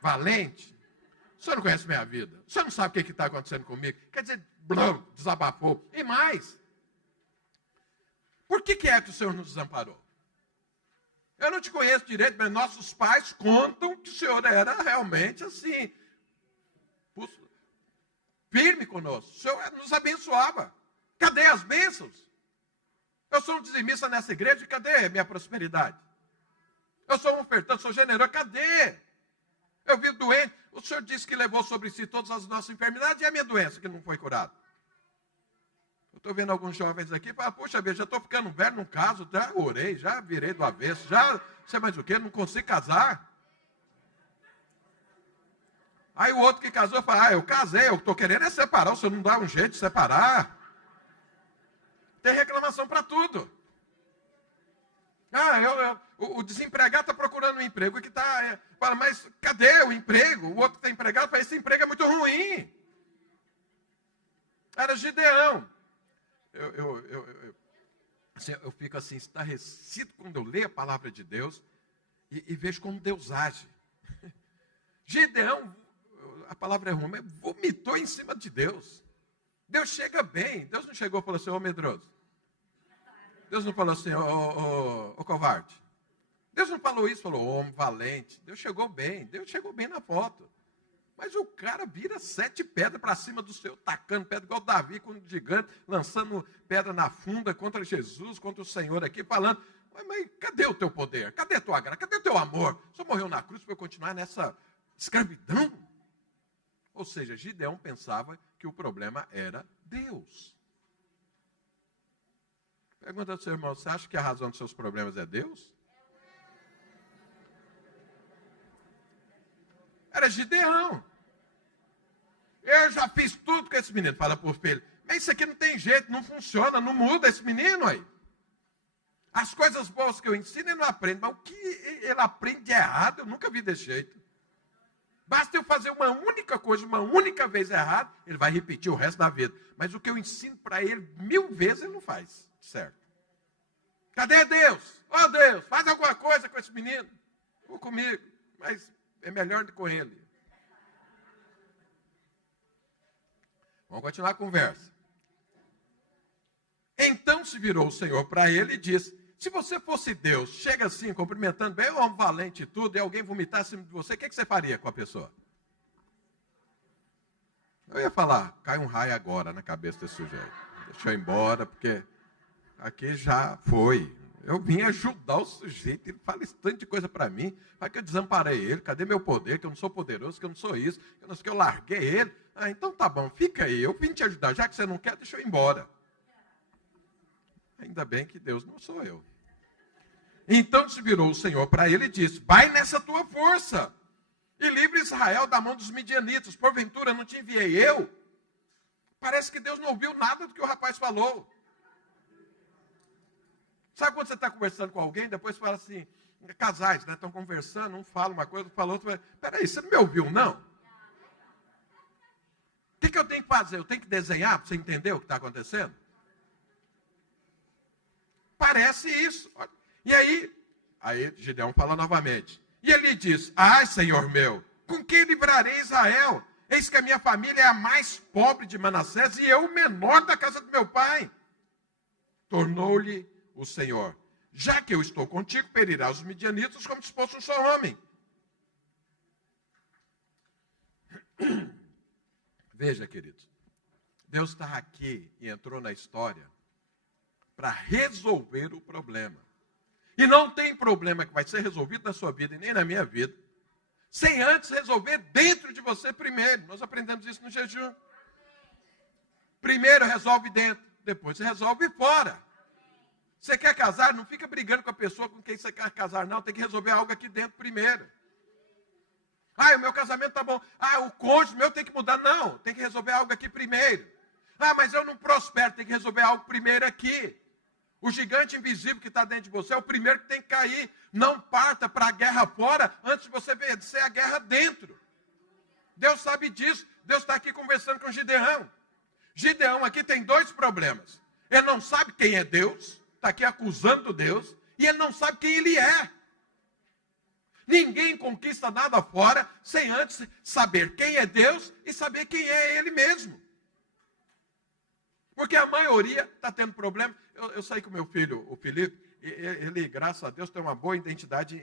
valente? O senhor não conhece minha vida? O senhor não sabe o que está acontecendo comigo? Quer dizer, desabafou. E mais, por que é que o Senhor nos desamparou? Eu não te conheço direito, mas nossos pais contam que o Senhor era realmente assim, firme conosco. O Senhor nos abençoava. Cadê as bênçãos? Eu sou um dizimista nessa igreja, cadê minha prosperidade? Eu sou um ofertante, sou generoso, cadê? Eu vivo doente. O Senhor disse que levou sobre si todas as nossas enfermidades e a minha doença que não foi curada. Eu estou vendo alguns jovens aqui e falam, puxa vida, já estou ficando velho, não caso, já orei, já virei do avesso, já sei mais o que, não consigo casar. Aí o outro que casou fala, eu casei, eu estou querendo é separar, o senhor não dá um jeito de separar. Tem reclamação para tudo. O desempregado está procurando um emprego que está... fala, mas cadê o emprego? O outro que está empregado fala, esse emprego é muito ruim. Era Gideão. Eu fico assim, estarrecido quando eu leio a palavra de Deus e vejo como Deus age. Gideão, a palavra é ruim, mas vomitou em cima de Deus. Deus chega bem. Deus não chegou e falou assim, ô medroso. Deus não falou assim, ô covarde. Deus não falou isso, falou, homem valente. Deus chegou bem na foto. Mas o cara vira 7 pedras para cima do seu, tacando pedra, igual Davi com o gigante, lançando pedra na funda contra Jesus, contra o Senhor aqui, falando, mas cadê o teu poder? Cadê a tua graça? Cadê o teu amor? O Senhor morreu na cruz para eu continuar nessa escravidão? Ou seja, Gideão pensava que o problema era Deus. Pergunta ao seu irmão, você acha que a razão dos seus problemas é Deus? Era Gideão. Eu já fiz tudo com esse menino. Fala para o filho, mas isso aqui não tem jeito, não funciona, não muda esse menino aí. As coisas boas que eu ensino ele não aprende, mas o que ele aprende de errado, eu nunca vi desse jeito. Basta eu fazer uma única coisa, uma única vez errado, ele vai repetir o resto da vida. Mas o que eu ensino para ele 1000 vezes, ele não faz. Certo. Cadê Deus? Ó Deus, faz alguma coisa com esse menino. Ou comigo. Mas é melhor do que com ele. Vamos continuar a conversa. Então se virou o Senhor para ele e disse, se você fosse Deus, chega assim, cumprimentando bem, homem valente e tudo, e alguém vomitar acima de você, o que você faria com a pessoa? Eu ia falar, cai um raio agora na cabeça desse sujeito. Deixa eu ir embora, porque aqui já foi. Eu vim ajudar o sujeito, ele fala esse tanto de coisa para mim, vai que eu desamparei ele, cadê meu poder, que eu não sou poderoso, que eu não sou isso, que eu não sei que eu larguei ele. Então tá bom, fica aí, eu vim te ajudar, já que você não quer, deixa eu ir embora. Ainda bem que Deus não sou eu. Então se virou o Senhor para ele e disse, vai nessa tua força e livre Israel da mão dos midianitas, porventura não te enviei eu? Parece que Deus não ouviu nada do que o rapaz falou. Sabe quando você está conversando com alguém, depois fala assim, casais, né, estão conversando, um fala uma coisa, fala outra, peraí, você não me ouviu não? O que eu tenho que fazer? Eu tenho que desenhar para você entender o que está acontecendo? Parece isso. E aí Gideão fala novamente. E ele diz, ai Senhor meu, com que livrarei Israel? Eis que a minha família é a mais pobre de Manassés e eu o menor da casa do meu pai. Tornou-lhe o Senhor, já que eu estou contigo, ferirás os midianitas como se fosse um só homem. Veja, queridos, Deus está aqui e entrou na história para resolver o problema. E não tem problema que vai ser resolvido na sua vida e nem na minha vida, sem antes resolver dentro de você primeiro. Nós aprendemos isso no jejum. Primeiro resolve dentro, depois você resolve fora. Você quer casar, não fica brigando com a pessoa com quem você quer casar, não. Tem que resolver algo aqui dentro primeiro. O meu casamento está bom. O cônjuge meu tem que mudar. Não, tem que resolver algo aqui primeiro. Mas eu não prospero, tem que resolver algo primeiro aqui. O gigante invisível que está dentro de você é o primeiro que tem que cair. Não parta para a guerra fora antes de você vencer a guerra dentro. Deus sabe disso. Deus está aqui conversando com Gideão. Gideão aqui tem dois problemas. Ele não sabe quem é Deus, está aqui acusando Deus, e ele não sabe quem ele é. Ninguém conquista nada fora sem antes saber quem é Deus e saber quem é ele mesmo. Porque a maioria está tendo problema. Eu saí com meu filho, o Felipe, ele, graças a Deus, tem uma boa identidade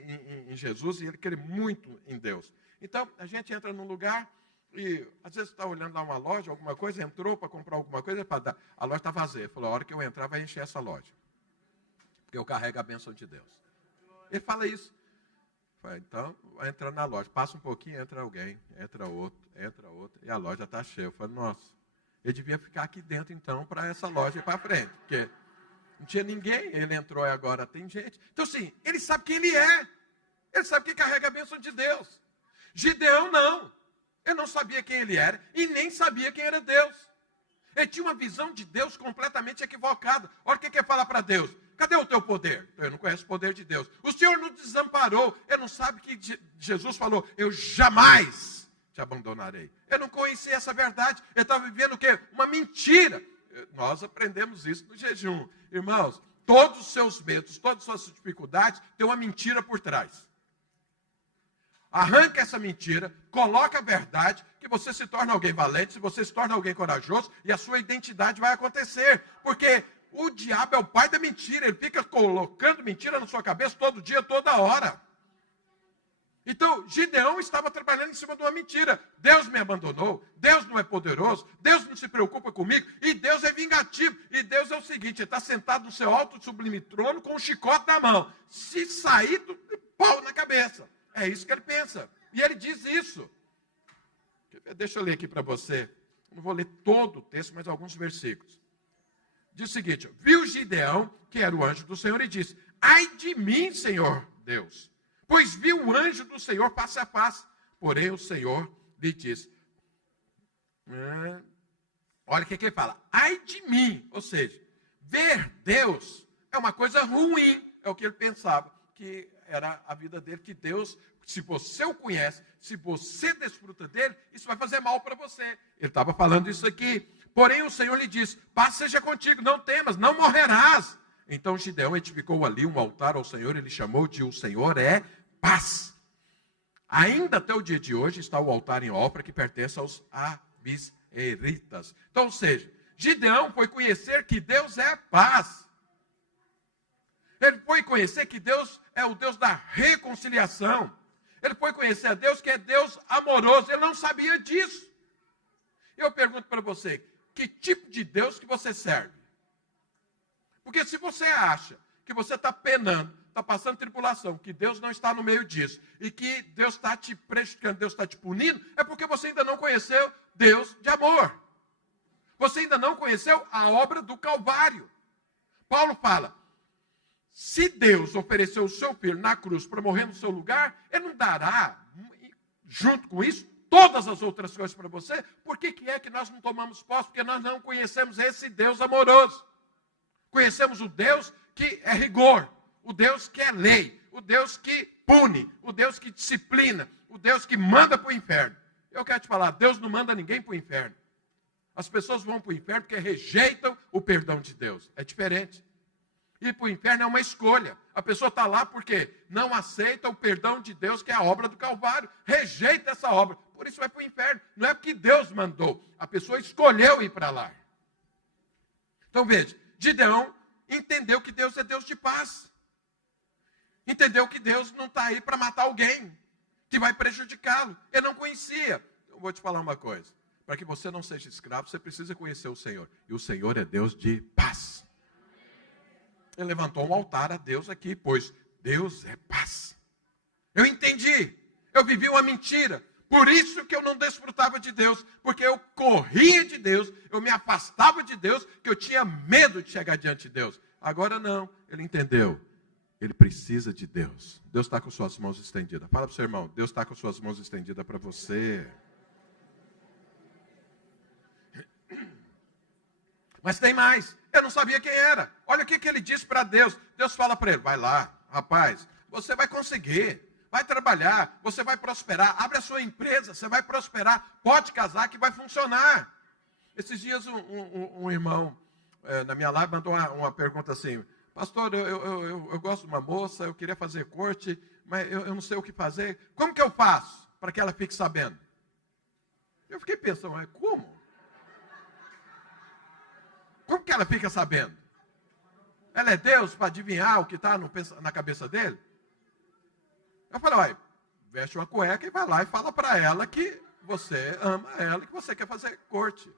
em Jesus e ele quer muito em Deus. Então, a gente entra num lugar e, às vezes, está olhando lá uma loja, alguma coisa, entrou para comprar alguma coisa, a loja está vazia. Ele falou, a hora que eu entrar vai encher essa loja. Porque eu carrego a bênção de Deus. Ele fala isso. Então, vai entrando na loja. Passa um pouquinho, entra alguém, entra outro, e a loja está cheia. Eu falo, nossa, eu devia ficar aqui dentro, então, para essa loja ir para frente. Porque não tinha ninguém, ele entrou e agora tem gente. Então, assim, ele sabe quem ele é. Ele sabe que carrega a bênção de Deus. Gideão, não. Ele não sabia quem ele era e nem sabia quem era Deus. Ele tinha uma visão de Deus completamente equivocada. Olha o que ele fala para Deus. Cadê o teu poder? Eu não conheço o poder de Deus. O Senhor nos desamparou. Ele não sabe que Jesus falou, eu jamais te abandonarei. Eu não conhecia essa verdade. Ele estava vivendo o quê? Uma mentira. Nós aprendemos isso no jejum. Irmãos, todos os seus medos, todas as suas dificuldades, tem uma mentira por trás. Arranca essa mentira, coloca a verdade, que você se torna alguém valente, você se torna alguém corajoso, e a sua identidade vai acontecer. Porque o diabo é o pai da mentira, ele fica colocando mentira na sua cabeça todo dia, toda hora. Então, Gideão estava trabalhando em cima de uma mentira. Deus me abandonou, Deus não é poderoso, Deus não se preocupa comigo, e Deus é vingativo. E Deus é o seguinte, ele está sentado no seu alto e sublime trono com um chicote na mão. Se sair, pau na cabeça. É isso que ele pensa. E ele diz isso. Deixa eu ler aqui para você. Não vou ler todo o texto, mas alguns versículos. Diz o seguinte, viu Gideão, que era o anjo do Senhor, e disse, ai de mim, Senhor Deus, pois vi o anjo do Senhor face a face. Porém, o Senhor lhe disse, olha o que ele fala, ai de mim. Ou seja, ver Deus é uma coisa ruim. É o que ele pensava, que era a vida dele, que Deus, se você o conhece, se você desfruta dele, isso vai fazer mal para você. Ele estava falando isso aqui. Porém, o Senhor lhe disse, paz seja contigo, não temas, não morrerás. Então, Gideão edificou ali um altar ao Senhor, ele chamou de o Senhor é paz. Ainda até o dia de hoje está o altar em Ofra, que pertence aos abiseritas. Então, ou seja, Gideão foi conhecer que Deus é paz. Ele foi conhecer que Deus é o Deus da reconciliação. Ele foi conhecer a Deus que é Deus amoroso. Ele não sabia disso. Eu pergunto para você, que tipo de Deus que você serve? Porque se você acha que você está penando, está passando tribulação, que Deus não está no meio disso, e que Deus está te prejudicando, Deus está te punindo, é porque você ainda não conheceu Deus de amor. Você ainda não conheceu a obra do Calvário. Paulo fala, se Deus ofereceu o seu filho na cruz para morrer no seu lugar, ele não dará, junto com isso, todas as outras coisas para você. Por que é que nós não tomamos posse? Porque nós não conhecemos esse Deus amoroso. Conhecemos o Deus que é rigor, o Deus que é lei, o Deus que pune, o Deus que disciplina, o Deus que manda para o inferno. Eu quero te falar, Deus não manda ninguém para o inferno. As pessoas vão para o inferno porque rejeitam o perdão de Deus. É diferente. Ir para o inferno é uma escolha. A pessoa está lá porque não aceita o perdão de Deus, que é a obra do Calvário. Rejeita essa obra. Por isso vai para o inferno. Não é porque Deus mandou. A pessoa escolheu ir para lá. Então veja, Gideão entendeu que Deus é Deus de paz. Entendeu que Deus não está aí para matar alguém, que vai prejudicá-lo. Ele não conhecia. vou te falar uma coisa. Para que você não seja escravo, você precisa conhecer o Senhor. E o Senhor é Deus de paz. Ele levantou um altar a Deus aqui, pois Deus é paz. Eu entendi. Eu vivi uma mentira. Por isso que eu não desfrutava de Deus. Porque eu corria de Deus. Eu me afastava de Deus. Que eu tinha medo de chegar diante de Deus. Agora não. Ele entendeu. Ele precisa de Deus. Deus está com suas mãos estendidas. Fala para o seu irmão. Deus está com suas mãos estendidas para você. Mas tem mais. Eu não sabia quem era. Olha o que ele disse para Deus. Deus fala para ele, vai lá, rapaz, você vai conseguir. Vai trabalhar, você vai prosperar. Abre a sua empresa, você vai prosperar. Pode casar que vai funcionar. Esses dias um irmão na minha live mandou uma pergunta assim. Pastor, eu gosto de uma moça, eu queria fazer corte, mas eu não sei o que fazer. Como que eu faço para que ela fique sabendo? Eu fiquei pensando, mas como? Como que ela fica sabendo? Ela é Deus para adivinhar o que está na cabeça dele? Eu falei, olha, veste uma cueca e vai lá e fala para ela que você ama ela e que você quer fazer corte.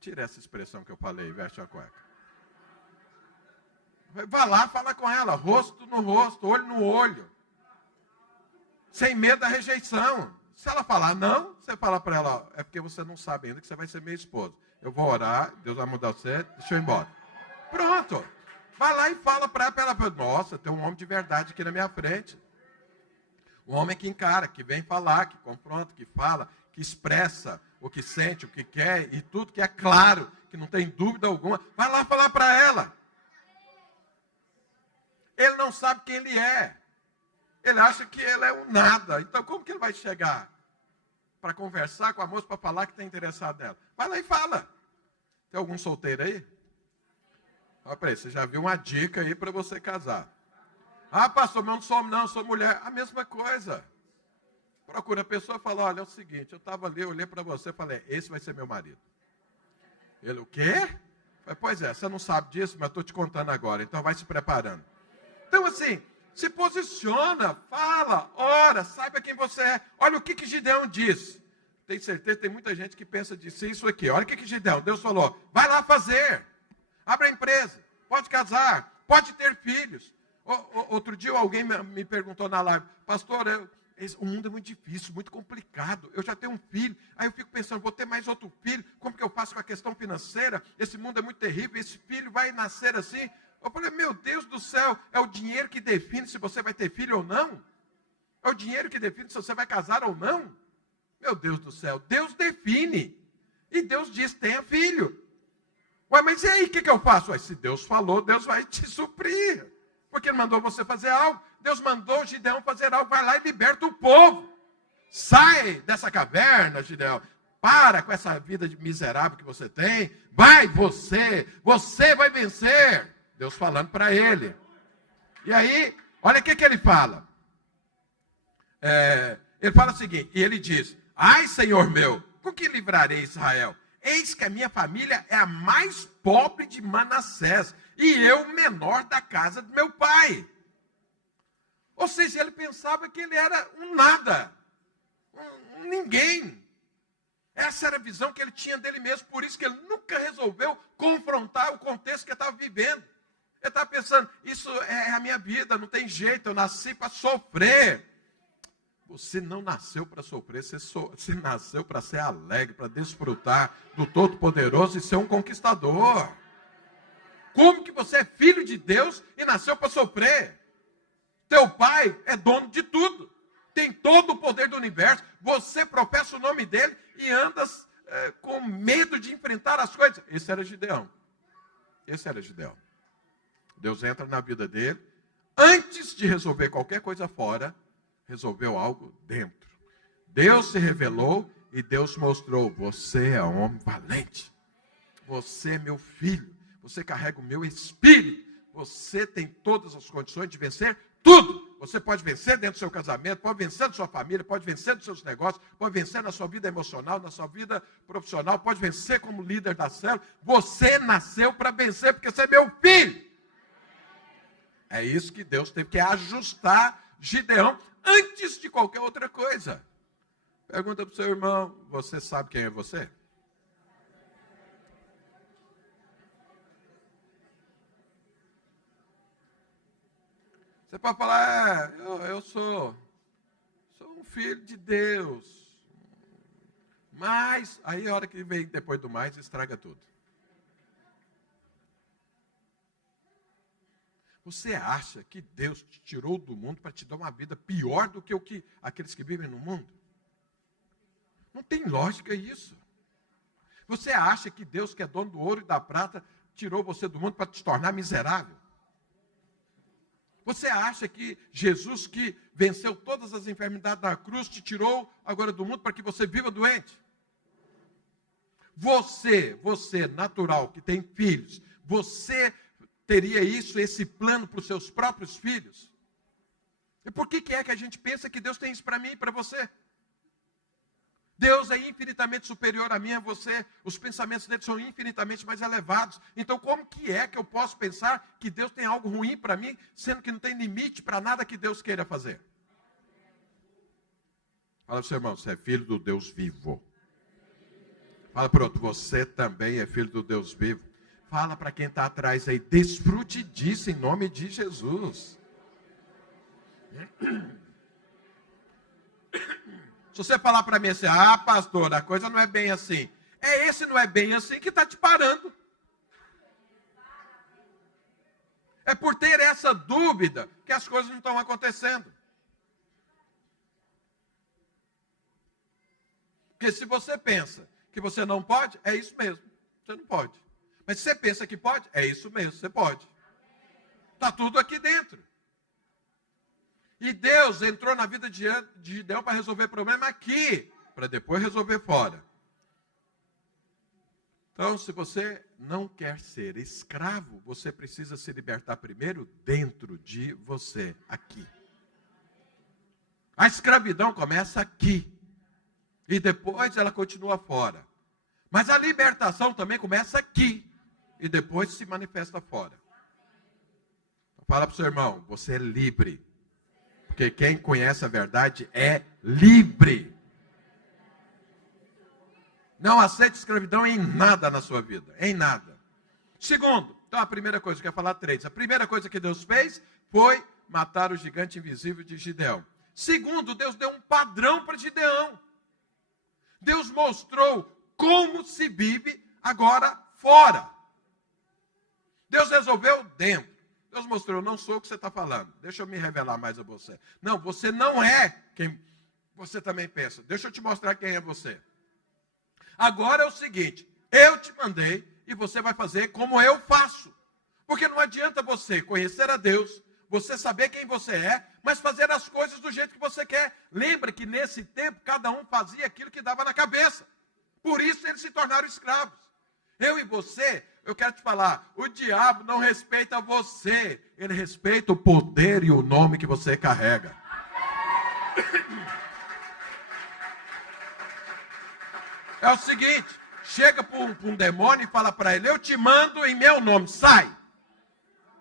Tira essa expressão que eu falei, veste uma cueca. Vai lá, fala com ela, rosto no rosto, olho no olho. Sem medo da rejeição. Se ela falar não, você fala para ela, ó, é porque você não sabe ainda que você vai ser minha esposa. Eu vou orar, Deus vai mudar você, deixa eu ir embora. Pronto. Vai lá e fala para ela, nossa, tem um homem de verdade aqui na minha frente. Um homem que encara, que vem falar, que confronta, que fala, que expressa o que sente, o que quer, e tudo que é claro, que não tem dúvida alguma. Vai lá falar para ela. Ele não sabe quem ele é. Ele acha que ele é um nada. Então, como que ele vai chegar para conversar com a moça, para falar que está interessado nela? Vai lá e fala. Tem algum solteiro aí? Olha para aí, você já viu uma dica aí para você casar. Ah, pastor, mas eu não sou homem, não, eu sou mulher. A mesma coisa. Procura a pessoa e fala, olha, é o seguinte, eu estava ali, eu olhei para você e falei, esse vai ser meu marido. Ele, o quê? Falei, pois é, você não sabe disso, mas estou te contando agora, então vai se preparando. Então, assim, se posiciona, fala, ora, saiba quem você é. Olha o que Gideão diz. Tenho certeza, tem muita gente que pensa de si isso aqui. Olha o que Gideão, Deus falou, vai lá fazer. Abre a empresa, pode casar, pode ter filhos. Outro dia alguém me perguntou na live, pastor, o mundo é muito difícil, muito complicado. Eu já tenho um filho, aí eu fico pensando, vou ter mais outro filho, como que eu faço com a questão financeira? Esse mundo é muito terrível, esse filho vai nascer assim. Eu falei, meu Deus do céu, é o dinheiro que define se você vai ter filho ou não? É o dinheiro que define se você vai casar ou não? Meu Deus do céu, Deus define. E Deus diz, tenha filho. Ué, mas e aí, o que eu faço? Ué, se Deus falou, Deus vai te suprir. Porque Ele mandou você fazer algo. Deus mandou Gideão fazer algo, vai lá e liberta o povo. Sai dessa caverna, Gideão. Para com essa vida de miserável que você tem. Vai você vai vencer. Deus falando para ele. E aí, olha o que ele fala. Ele fala o seguinte, e ele diz, ai, Senhor meu, com que livrarei Israel? Eis que a minha família é a mais pobre de Manassés, e eu o menor da casa do meu pai. Ou seja, ele pensava que ele era um nada, um ninguém. Essa era a visão que ele tinha dele mesmo, por isso que ele nunca resolveu confrontar o contexto que ele estava vivendo. Ele estava pensando, isso é a minha vida, não tem jeito, eu nasci para sofrer. Você não nasceu para sofrer, você nasceu para ser alegre, para desfrutar do Todo-Poderoso e ser um conquistador. Como que você é filho de Deus e nasceu para sofrer? Teu pai é dono de tudo, tem todo o poder do universo, você professa o nome dele e anda com medo de enfrentar as coisas. Esse era Gideão. Deus entra na vida dele, antes de resolver qualquer coisa fora, resolveu algo dentro. Deus se revelou e Deus mostrou, você é um homem valente. Você é meu filho. Você carrega o meu espírito. Você tem todas as condições de vencer tudo. Você pode vencer dentro do seu casamento, pode vencer da sua família, pode vencer dos seus negócios, pode vencer na sua vida emocional, na sua vida profissional, pode vencer como líder da célula. Você nasceu para vencer, porque você é meu filho. É isso que Deus teve que ajustar Gideão antes de qualquer outra coisa. Pergunta para o seu irmão, você sabe quem é você? Você pode falar, eu sou um filho de Deus. Mas, aí a hora que vem depois do mais, estraga tudo. Você acha que Deus te tirou do mundo para te dar uma vida pior do que aqueles que vivem no mundo? Não tem lógica isso. Você acha que Deus, que é dono do ouro e da prata, tirou você do mundo para te tornar miserável? Você acha que Jesus, que venceu todas as enfermidades na cruz, te tirou agora do mundo para que você viva doente? Você natural, que tem filhos, você teria esse plano para os seus próprios filhos? E por que é que a gente pensa que Deus tem isso para mim e para você? Deus é infinitamente superior a mim e a você. Os pensamentos dele são infinitamente mais elevados. Então, como que é que eu posso pensar que Deus tem algo ruim para mim, sendo que não tem limite para nada que Deus queira fazer? Fala para o seu irmão, você é filho do Deus vivo. Fala para o outro, você também é filho do Deus vivo. Fala para quem está atrás aí, desfrute disso em nome de Jesus. Se você falar para mim assim, pastor, a coisa não é bem assim. É esse não é bem assim que está te parando. É por ter essa dúvida que as coisas não estão acontecendo. Porque se você pensa que você não pode, é isso mesmo, você não pode. Mas se você pensa que pode, é isso mesmo, você pode. Está tudo aqui dentro. E Deus entrou na vida de Gideão para resolver problema aqui, para depois resolver fora. Então, se você não quer ser escravo, você precisa se libertar primeiro dentro de você, aqui. A escravidão começa aqui. E depois ela continua fora. Mas a libertação também começa aqui. E depois se manifesta fora. Fala para o seu irmão, você é livre. Porque quem conhece a verdade é livre. Não aceite escravidão em nada na sua vida. Em nada. Segundo, então a primeira coisa que eu ia falar, 3. A primeira coisa que Deus fez foi matar o gigante invisível de Gideão. Segundo, Deus deu um padrão para Gideão. Deus mostrou como se vive agora fora. Deus resolveu dentro. Deus mostrou, eu não sou o que você está falando. Deixa eu me revelar mais a você. Não, você não é quem você também pensa. Deixa eu te mostrar quem é você. Agora é o seguinte, eu te mandei e você vai fazer como eu faço. Porque não adianta você conhecer a Deus, você saber quem você é, mas fazer as coisas do jeito que você quer. Lembra que nesse tempo cada um fazia aquilo que dava na cabeça. Por isso eles se tornaram escravos. Eu e você, eu quero te falar, o diabo não respeita você, ele respeita o poder e o nome que você carrega. É o seguinte, chega para um demônio e fala para ele, eu te mando em meu nome, sai.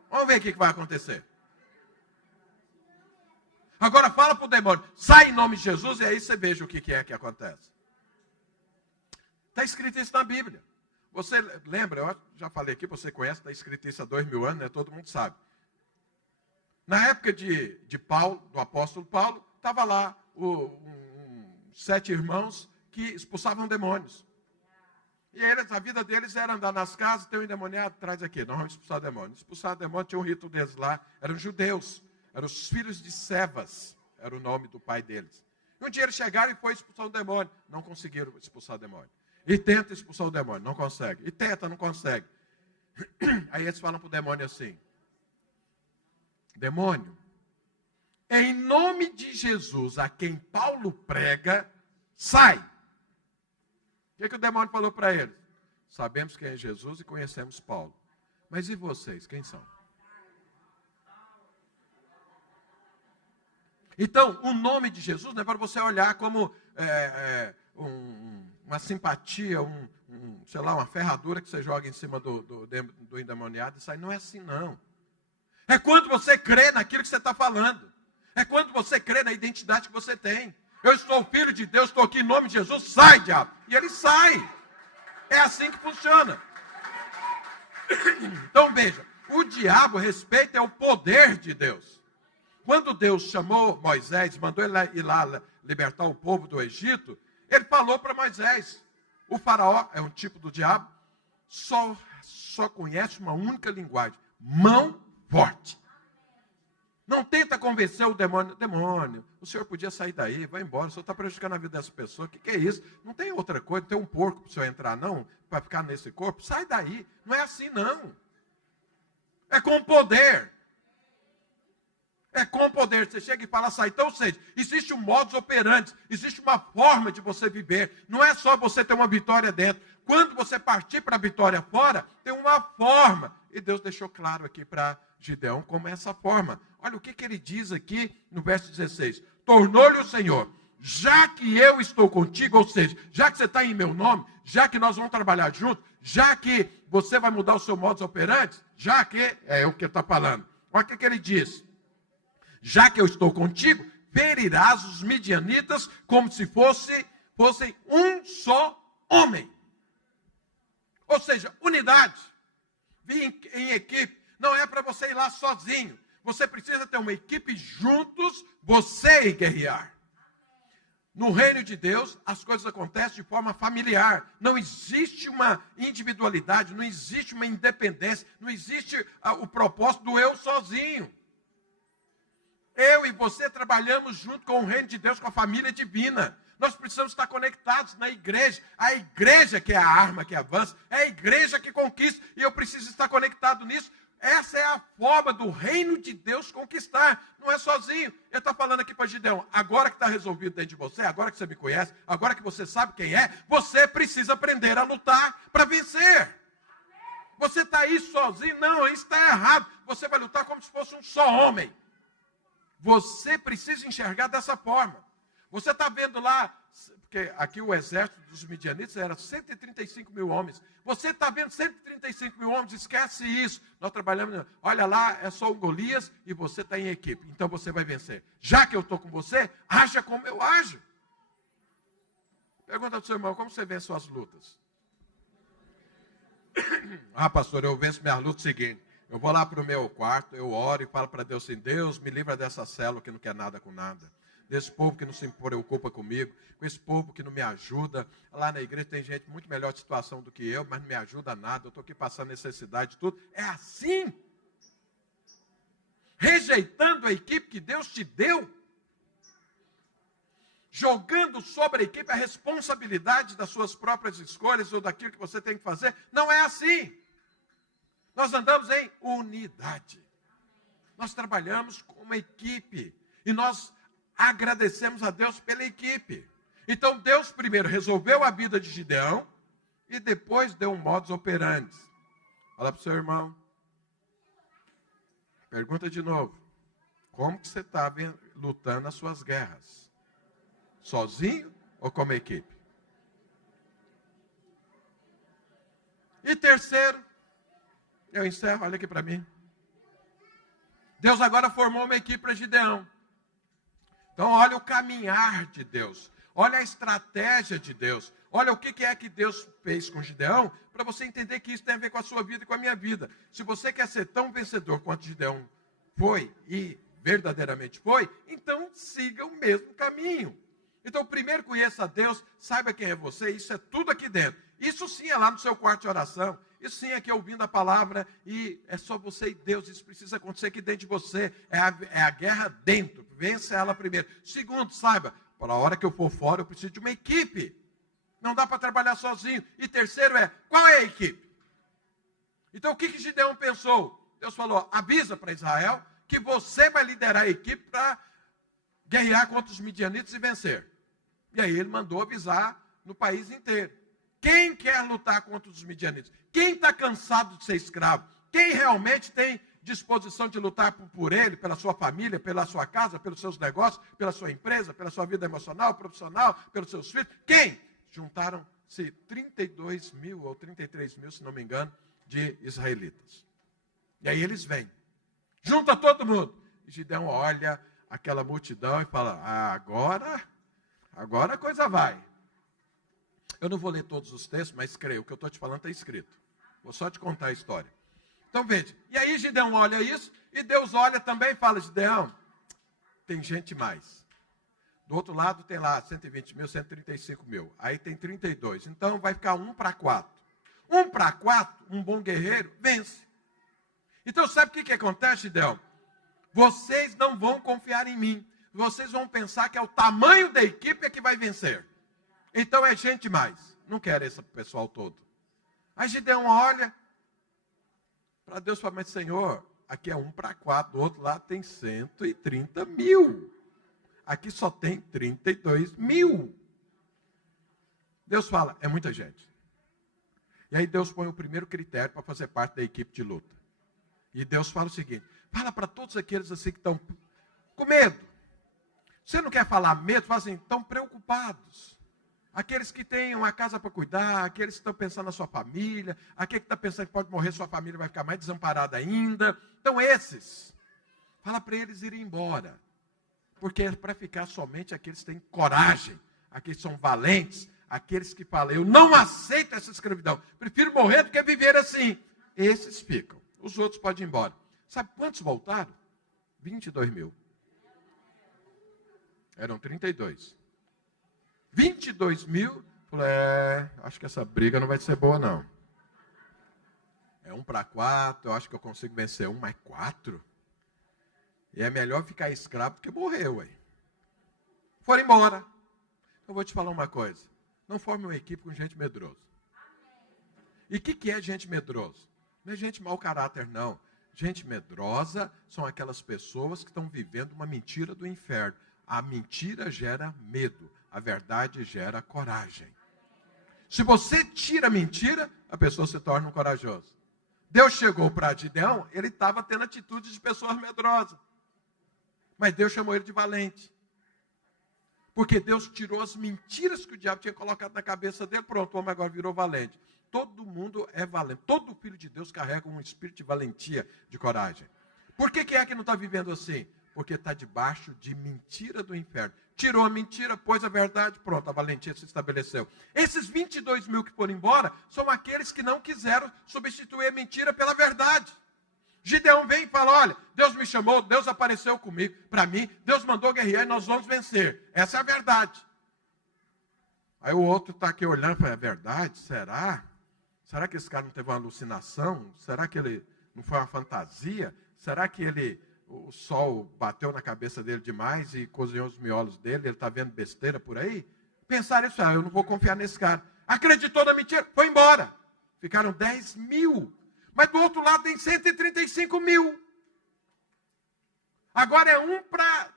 Vamos ver o que vai acontecer. Agora fala para o demônio, sai em nome de Jesus, e aí você veja o que é que acontece. Está escrito isso na Bíblia. Você lembra, eu já falei aqui, você conhece, está escrito isso há 2000 anos, né? Todo mundo sabe. Na época de Paulo, do apóstolo Paulo, estava lá 7 irmãos que expulsavam demônios. E eles, a vida deles era andar nas casas, ter um endemoniado, traz aqui, nós vamos expulsar demônio. Expulsar demônio, tinha um rito deles lá, eram judeus, eram os filhos de Sevas, era o nome do pai deles. E um dia eles chegaram e foi expulsar um demônio, não conseguiram expulsar o demônio. E tenta expulsar o demônio, não consegue. E tenta, não consegue. Aí eles falam para o demônio assim, demônio, em nome de Jesus, a quem Paulo prega, sai. O que o demônio falou para eles? Sabemos quem é Jesus e conhecemos Paulo. Mas e vocês, quem são? Então, o nome de Jesus não é para você olhar como uma simpatia, sei lá, uma ferradura que você joga em cima do endemoniado e sai. Não é assim, não. É quando você crê naquilo que você está falando. É quando você crê na identidade que você tem. Eu sou filho de Deus, estou aqui em nome de Jesus, sai, diabo. E ele sai. É assim que funciona. Então veja, o diabo respeita o poder de Deus. Quando Deus chamou Moisés, mandou ele ir lá libertar o povo do Egito, ele falou para Moisés, o faraó é um tipo do diabo, só conhece uma única linguagem, mão forte. Não tenta convencer o demônio. Demônio, o senhor podia sair daí, vai embora, o senhor está prejudicando a vida dessa pessoa. O que é isso? Não tem outra coisa, não tem um porco para o senhor entrar, não, para ficar nesse corpo. Sai daí. Não é assim, não. É com poder. É com poder. Você chega e fala, sai. Então, ou seja, existe um modus operandi, existe uma forma de você viver. Não é só você ter uma vitória dentro. Quando você partir para a vitória fora, tem uma forma. E Deus deixou claro aqui para Gideão como é essa forma. Olha o que ele diz aqui no verso 16. Tornou-lhe o Senhor, já que eu estou contigo, ou seja, já que você está em meu nome, já que nós vamos trabalhar juntos, já que você vai mudar o seu modus operandi, já que, é o que ele está falando. Olha o que ele diz. Já que eu estou contigo, ferirás os midianitas como se fossem um só homem. Ou seja, unidade. Vir em equipe. Não é para você ir lá sozinho. Você precisa ter uma equipe juntos, você e guerrear. No reino de Deus, as coisas acontecem de forma familiar. Não existe uma individualidade, não existe uma independência, não existe o propósito do eu sozinho. Eu e você trabalhamos junto com o reino de Deus, com a família divina. Nós precisamos estar conectados na igreja. A igreja que é a arma que avança, é a igreja que conquista. E eu preciso estar conectado nisso. Essa é a forma do reino de Deus conquistar. Não é sozinho. Ele está falando aqui para Gideão, agora que está resolvido dentro de você, agora que você me conhece, agora que você sabe quem é, você precisa aprender a lutar para vencer. Você está aí sozinho? Não, isso está errado. Você vai lutar como se fosse um só homem. Você precisa enxergar dessa forma. Você está vendo lá, porque aqui o exército dos midianitas era 135 mil homens. Você está vendo 135 mil homens, esquece isso. Nós trabalhamos, olha lá, é só o Golias e você está em equipe. Então você vai vencer. Já que eu estou com você, haja como eu ajo. Pergunta para o seu irmão, como você vence suas lutas? Ah, pastor, eu venço minhas lutas seguinte. Eu vou lá para o meu quarto, eu oro e falo para Deus assim, Deus, me livra dessa célula que não quer nada com nada. Desse povo que não se preocupa comigo, com esse povo que não me ajuda. Lá na igreja tem gente muito melhor de situação do que eu, mas não me ajuda nada, eu estou aqui passando necessidade, tudo. É assim. Rejeitando a equipe que Deus te deu. Jogando sobre a equipe a responsabilidade das suas próprias escolhas ou daquilo que você tem que fazer. Não é assim. Nós andamos em unidade. Nós trabalhamos como uma equipe. E nós agradecemos a Deus pela equipe. Então Deus primeiro resolveu a vida de Gideão e depois deu um modus operandi. Fala para o seu irmão. Pergunta de novo. Como que você está lutando as suas guerras? Sozinho ou como equipe? E terceiro, eu encerro, olha aqui para mim. Deus agora formou uma equipe para Gideão. Então, olha o caminhar de Deus. Olha a estratégia de Deus. Olha o que é que Deus fez com Gideão, para você entender que isso tem a ver com a sua vida e com a minha vida. Se você quer ser tão vencedor quanto Gideão foi e verdadeiramente foi, então siga o mesmo caminho. Então, primeiro conheça a Deus, saiba quem é você, isso é tudo aqui dentro. Isso sim é lá no seu quarto de oração. Isso sim é aqui ouvindo a palavra e é só você e Deus. Isso precisa acontecer aqui dentro de você. É a guerra dentro. Vença ela primeiro. Segundo, saiba, para a hora que eu for fora, eu preciso de uma equipe. Não dá para trabalhar sozinho. E terceiro qual é a equipe? Então o que Gideão pensou? Deus falou, avisa para Israel que você vai liderar a equipe para guerrear contra os midianitas e vencer. E aí ele mandou avisar no país inteiro. Quem quer lutar contra os midianitas? Quem está cansado de ser escravo? Quem realmente tem disposição de lutar por ele, pela sua família, pela sua casa, pelos seus negócios, pela sua empresa, pela sua vida emocional, profissional, pelos seus filhos? Quem? Juntaram-se 32 mil ou 33 mil, se não me engano, de israelitas. E aí eles vêm. Junta todo mundo. E Gideão olha aquela multidão e fala, agora Agora a coisa vai. Eu não vou ler todos os textos, mas creio, o que eu estou te falando está escrito. Vou só te contar a história. Então veja, e aí Gideão olha isso, e Deus olha também e fala, Gideão, tem gente mais. Do outro lado tem lá 120 mil, 135 mil. Aí tem 32. Então vai ficar 1 para 4. 1 para 4, um bom guerreiro, vence. Então sabe o que acontece, Gideão? Vocês não vão confiar em mim. Vocês vão pensar que é o tamanho da equipe que vai vencer. Então é gente mais. Não quero esse pessoal todo. Aí Gideão olha para Deus e fala, mas Senhor, aqui é 1 para 4, do outro lado tem 130 mil. Aqui só tem 32 mil. Deus fala, é muita gente. E aí Deus põe o primeiro critério para fazer parte da equipe de luta. E Deus fala o seguinte, fala para todos aqueles assim que estão com medo. Você não quer falar medo, fala assim, estão preocupados. Aqueles que têm uma casa para cuidar, aqueles que estão pensando na sua família, aquele que está pensando que pode morrer, sua família vai ficar mais desamparada ainda. Então esses, fala para eles irem embora. Porque é para ficar somente aqueles que têm coragem, aqueles que são valentes, aqueles que falam, eu não aceito essa escravidão, prefiro morrer do que viver assim. Esses ficam, os outros podem ir embora. Sabe quantos voltaram? 22 mil. Eram 32. 22 mil, falei, acho que essa briga não vai ser boa não. É 1 para 4, eu acho que eu consigo vencer 1, mas 4? E é melhor ficar escravo do que morrer, ué. Foram embora. Eu vou te falar uma coisa. Não forme uma equipe com gente medrosa. E o que é gente medrosa? Não é gente mau caráter, não. Gente medrosa são aquelas pessoas que estão vivendo uma mentira do inferno. A mentira gera medo. A verdade gera coragem. Se você tira a mentira, a pessoa se torna um corajoso. Deus chegou para Gideão, ele estava tendo atitudes de pessoas medrosas. Mas Deus chamou ele de valente. Porque Deus tirou as mentiras que o diabo tinha colocado na cabeça dele. Pronto, o homem agora virou valente. Todo mundo é valente. Todo filho de Deus carrega um espírito de valentia, de coragem. Por que é que não está vivendo assim? Porque está debaixo de mentira do inferno. Tirou a mentira, pôs a verdade, pronto, a valentia se estabeleceu. Esses 22 mil que foram embora, são aqueles que não quiseram substituir a mentira pela verdade. Gideão vem e fala, olha, Deus me chamou, Deus apareceu comigo, para mim, Deus mandou guerrear e nós vamos vencer. Essa é a verdade. Aí o outro está aqui olhando e fala, é verdade? Será? Será que esse cara não teve uma alucinação? Será que ele não foi uma fantasia? Será que o sol bateu na cabeça dele demais e cozinhou os miolos dele, ele está vendo besteira por aí? Pensaram isso, eu não vou confiar nesse cara. Acreditou na mentira, foi embora. Ficaram 10 mil. Mas do outro lado tem 135 mil. Agora é 1 para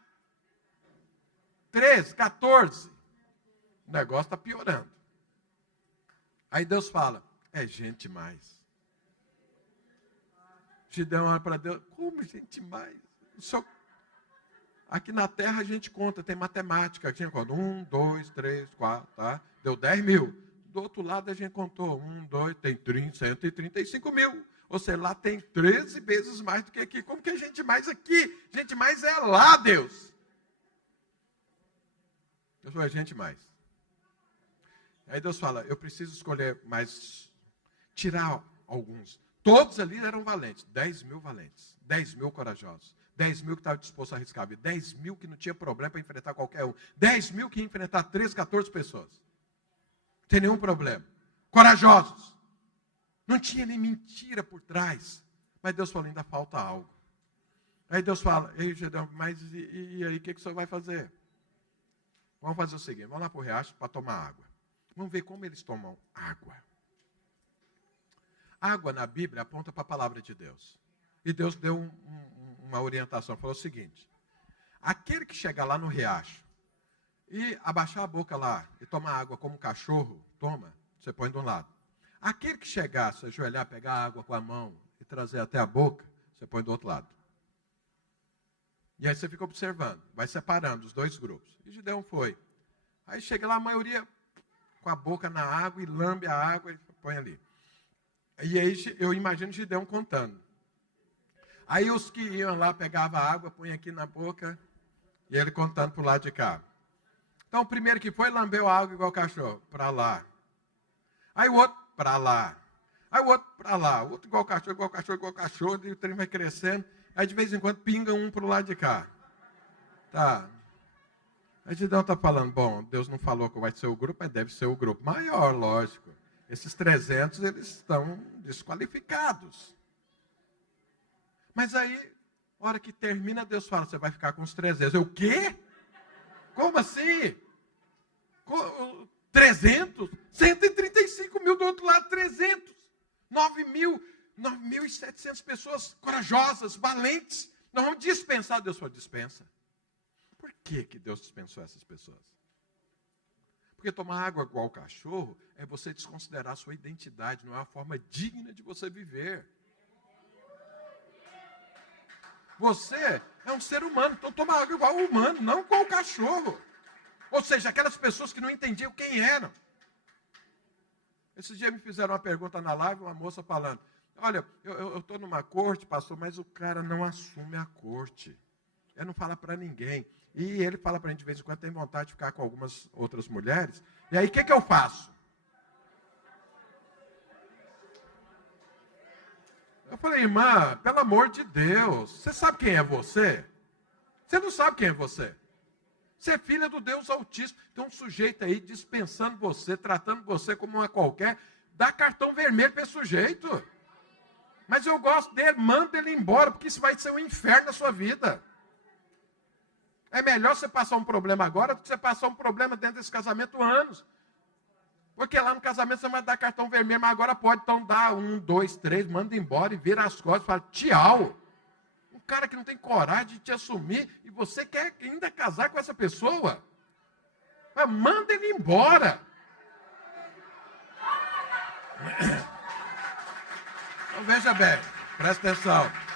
13, 14. O negócio está piorando. Aí Deus fala, é gente mais. Gideão olha para Deus, como gente mais? Aqui na terra a gente conta, tem matemática. Aqui a gente conta 1, 2, 3, 4, tá? Deu 10 mil. Do outro lado a gente contou 1, 2, tem 135 mil. Ou seja, lá tem 13 vezes mais do que aqui. Como que é gente mais aqui? Gente mais é lá, Deus. Eu sou gente mais. Aí Deus fala, eu preciso escolher mais, tirar alguns. Todos ali eram valentes, 10 mil valentes, 10 mil corajosos, 10 mil que estavam dispostos a arriscar a vida, 10 mil que não tinha problema para enfrentar qualquer um, 10 mil que ia enfrentar 13, 14 pessoas. Não tem nenhum problema. Corajosos. Não tinha nem mentira por trás. Mas Deus falou, ainda falta algo. Aí Deus fala, ei Gideão, mas e aí, o que o senhor vai fazer? Vamos fazer o seguinte, vamos lá para o riacho para tomar água. Vamos ver como eles tomam água. Água na Bíblia aponta para a palavra de Deus. E Deus deu uma orientação, falou o seguinte, aquele que chegar lá no riacho e abaixar a boca lá e tomar água como um cachorro, toma, você põe de um lado. Aquele que chegar, se ajoelhar, pegar a água com a mão e trazer até a boca, você põe do outro lado. E aí você fica observando, vai separando os dois grupos. E Gideão foi. Aí chega lá a maioria com a boca na água e lambe a água e põe ali. E aí eu imagino Gideão contando. Aí os que iam lá, pegavam a água, põe aqui na boca, e ele contando para o lado de cá. Então, o primeiro que foi, lambeu a água igual cachorro, para lá. Aí o outro, para lá. Aí o outro, para lá. O outro igual cachorro, igual cachorro, igual cachorro, e o trem vai crescendo. Aí, de vez em quando, pinga um para o lado de cá. Tá. Aí Gideão está falando, bom, Deus não falou que vai ser o grupo, mas deve ser o grupo maior, lógico. Esses 300, eles estão desqualificados. Mas aí, na hora que termina, Deus fala, você vai ficar com os 300. Eu, o quê? Como assim? 300? 135 mil do outro lado, 300. 9.700 pessoas corajosas, valentes. Nós vamos dispensar. Deus falou, dispensa. Por que Deus dispensou essas pessoas? Porque tomar água igual cachorro é você desconsiderar a sua identidade, não é uma forma digna de você viver. Você é um ser humano, então toma água igual humano, não igual cachorro. Ou seja, aquelas pessoas que não entendiam quem eram. Esses dias me fizeram uma pergunta na live, uma moça falando, olha, eu estou numa corte, pastor, mas o cara não assume a corte. Ele não fala para ninguém. E ele fala para a gente de vez em quando, tem vontade de ficar com algumas outras mulheres. E aí, o que eu faço? Eu falei, irmã, pelo amor de Deus, você sabe quem é você? Você não sabe quem é você. Você é filha do Deus Altíssimo. Tem um sujeito aí dispensando você, tratando você como uma qualquer. Dá cartão vermelho para esse sujeito. Mas eu gosto dele, manda ele embora, porque isso vai ser um inferno na sua vida. É melhor você passar um problema agora do que você passar um problema dentro desse casamento anos. Porque lá no casamento você vai dar cartão vermelho, mas agora pode, então dá 1, 2, 3, manda embora e vira as costas e fala, tchau. Um cara que não tem coragem de te assumir e você quer ainda casar com essa pessoa? Mas manda ele embora. Então veja bem, presta atenção.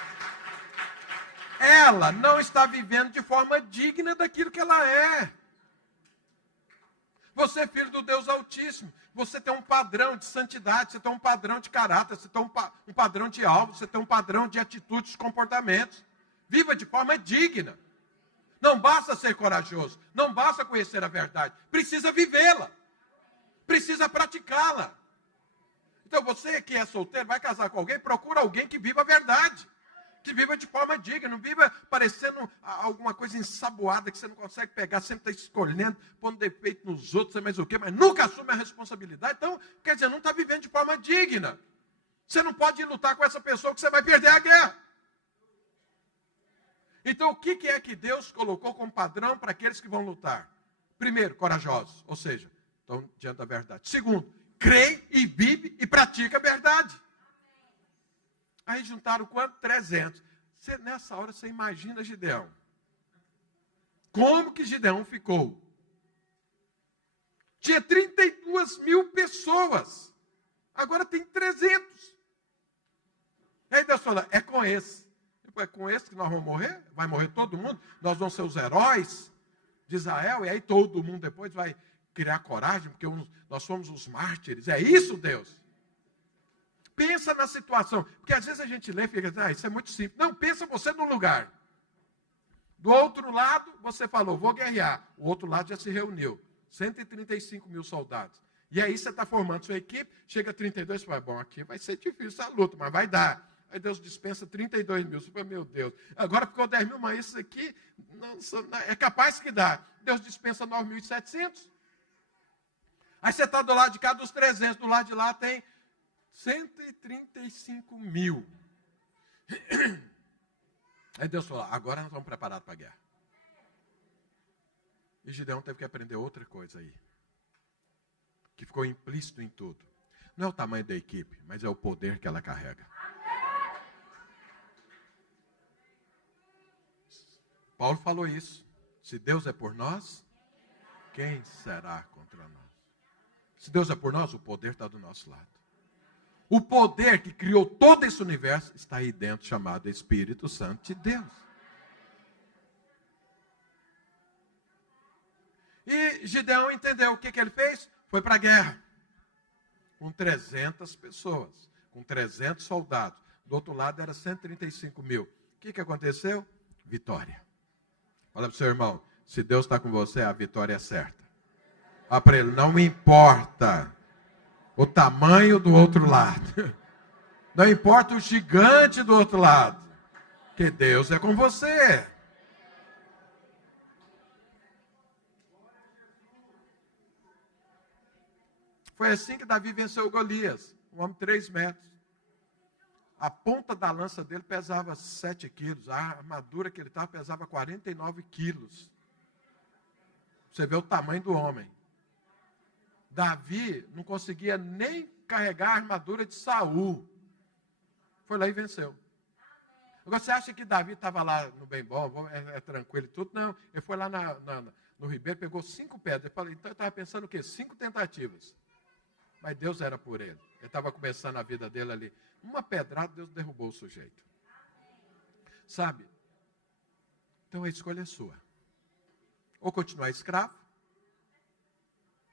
Ela não está vivendo de forma digna daquilo que ela é. Você é filho do Deus Altíssimo. Você tem um padrão de santidade, você tem um padrão de caráter, você tem um padrão de alvo, você tem um padrão de atitudes, comportamentos. Viva de forma digna. Não basta ser corajoso, não basta conhecer a verdade, precisa vivê-la, precisa praticá-la. Então você que é solteiro, vai casar com alguém, procura alguém que viva a verdade. Que viva de forma digna, não viva parecendo alguma coisa ensaboada que você não consegue pegar, sempre está escolhendo, pondo defeito nos outros, sei mais o quê, mas nunca assume a responsabilidade. Então, quer dizer, não está vivendo de forma digna. Você não pode ir lutar com essa pessoa que você vai perder a guerra. Então, o que é que Deus colocou como padrão para aqueles que vão lutar? Primeiro, corajosos, ou seja, estão diante da verdade. Segundo, crê e vive e pratica a verdade. Aí juntaram quanto? 300. Nessa hora você imagina Gideão. Como que Gideão ficou? Tinha 32 mil pessoas. Agora tem 300. Aí Deus falou, é com esse. É com esse que nós vamos morrer? Vai morrer todo mundo? Nós vamos ser os heróis de Israel? E aí todo mundo depois vai criar coragem, porque nós somos os mártires. É isso, Deus? Pensa na situação, porque às vezes a gente lê e fica, isso é muito simples. Não, pensa você no lugar. Do outro lado, você falou, vou guerrear. O outro lado já se reuniu. 135 mil soldados. E aí você está formando sua equipe, chega a 32, você fala, bom, aqui vai ser difícil a luta, mas vai dar. Aí Deus dispensa 32 mil. Você fala, meu Deus, agora ficou 10 mil, mas isso aqui não, é capaz que dá. Deus dispensa 9.700. Aí você está do lado de cá dos 300, do lado de lá tem 135 mil. Aí Deus falou, agora nós estamos preparados para a guerra. E Gideão teve que aprender outra coisa aí, que ficou implícito em tudo. Não é o tamanho da equipe, mas é o poder que ela carrega. Paulo falou isso. Se Deus é por nós, quem será contra nós? Se Deus é por nós, o poder está do nosso lado. O poder que criou todo esse universo está aí dentro, chamado Espírito Santo de Deus. E Gideão entendeu o que ele fez? Foi para a guerra. Com 300 pessoas, com 300 soldados. Do outro lado era 135 mil. O que aconteceu? Vitória. Fala para o seu irmão, se Deus está com você, a vitória é certa. Fala para ele, não importa o tamanho do outro lado. Não importa o gigante do outro lado. Que Deus é com você. Foi assim que Davi venceu Golias. Um homem de 3 metros. A ponta da lança dele pesava 7 quilos. A armadura que ele estava pesava 49 quilos. Você vê o tamanho do homem. Davi não conseguia nem carregar a armadura de Saul. Foi lá e venceu. Agora, você acha que Davi estava lá no bem bom, é tranquilo e tudo? Não, ele foi lá no Ribeiro, pegou 5 pedras. Ele falou, então ele estava pensando o quê? 5 tentativas. Mas Deus era por ele. Ele estava começando a vida dele ali. Uma pedrada, Deus derrubou o sujeito. Sabe? Então a escolha é sua. Ou continuar escravo,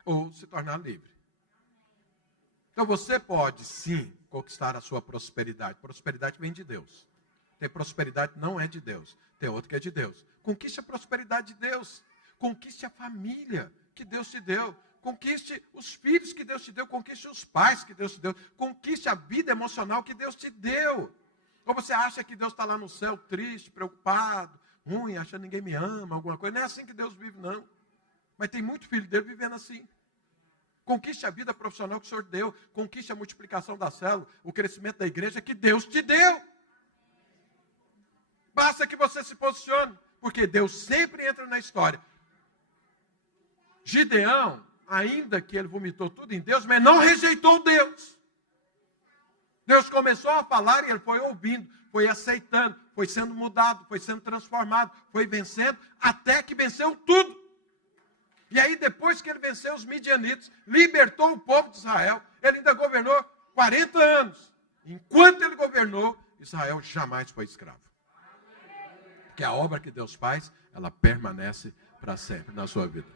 ou se tornar livre. Então você pode, sim, conquistar a sua prosperidade. Prosperidade vem de Deus. Tem prosperidade que não é de Deus. Tem outra que é de Deus. Conquiste a prosperidade de Deus. Conquiste a família que Deus te deu. Conquiste os filhos que Deus te deu. Conquiste os pais que Deus te deu. Conquiste a vida emocional que Deus te deu. Ou você acha que Deus está lá no céu triste, preocupado, ruim, achando que ninguém me ama, alguma coisa. Não é assim que Deus vive, não. Mas tem muito filho dele vivendo assim. Conquiste a vida profissional que o Senhor deu. Conquiste a multiplicação da célula, o crescimento da igreja que Deus te deu. Basta que você se posicione, porque Deus sempre entra na história. Gideão, ainda que ele vomitou tudo em Deus, mas não rejeitou Deus. Deus começou a falar e ele foi ouvindo, foi aceitando, foi sendo mudado, foi sendo transformado, foi vencendo, até que venceu tudo. E aí, depois que ele venceu os midianitas, libertou o povo de Israel, ele ainda governou 40 anos. Enquanto ele governou, Israel jamais foi escravo. Porque a obra que Deus faz, ela permanece para sempre na sua vida.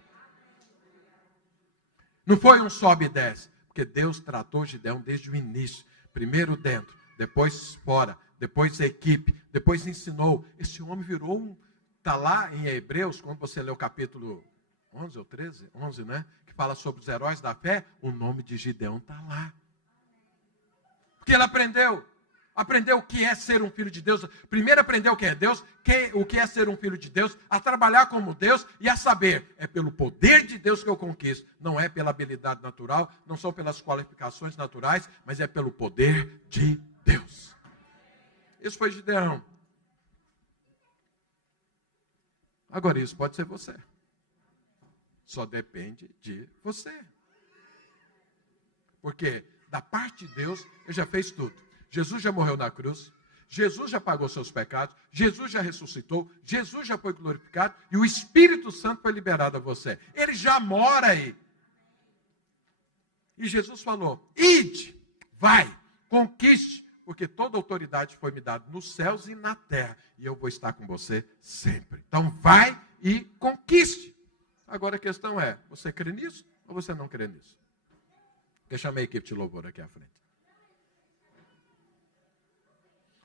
Não foi um sobe e desce, porque Deus tratou Gideão desde o início. Primeiro dentro, depois fora, depois equipe, depois ensinou. Esse homem virou está lá em Hebreus, quando você lê o capítulo 11 ou 13, 11, né? Que fala sobre os heróis da fé, o nome de Gideão está lá. Porque ele aprendeu o que é ser um filho de Deus. Primeiro aprendeu o que é Deus, o que é ser um filho de Deus, a trabalhar como Deus e a saber, é pelo poder de Deus que eu conquisto. Não é pela habilidade natural, não são pelas qualificações naturais, mas é pelo poder de Deus. Isso foi Gideão. Agora isso pode ser você. Só depende de você. Porque da parte de Deus, ele já fez tudo. Jesus já morreu na cruz, Jesus já pagou seus pecados, Jesus já ressuscitou, Jesus já foi glorificado e o Espírito Santo foi liberado a você. Ele já mora aí. E Jesus falou, ide, vai, conquiste, porque toda autoridade foi me dada nos céus e na terra, e eu vou estar com você sempre. Então vai e conquiste. Agora a questão é, você crê nisso ou você não crê nisso? Eu chamei a equipe de louvor aqui à frente.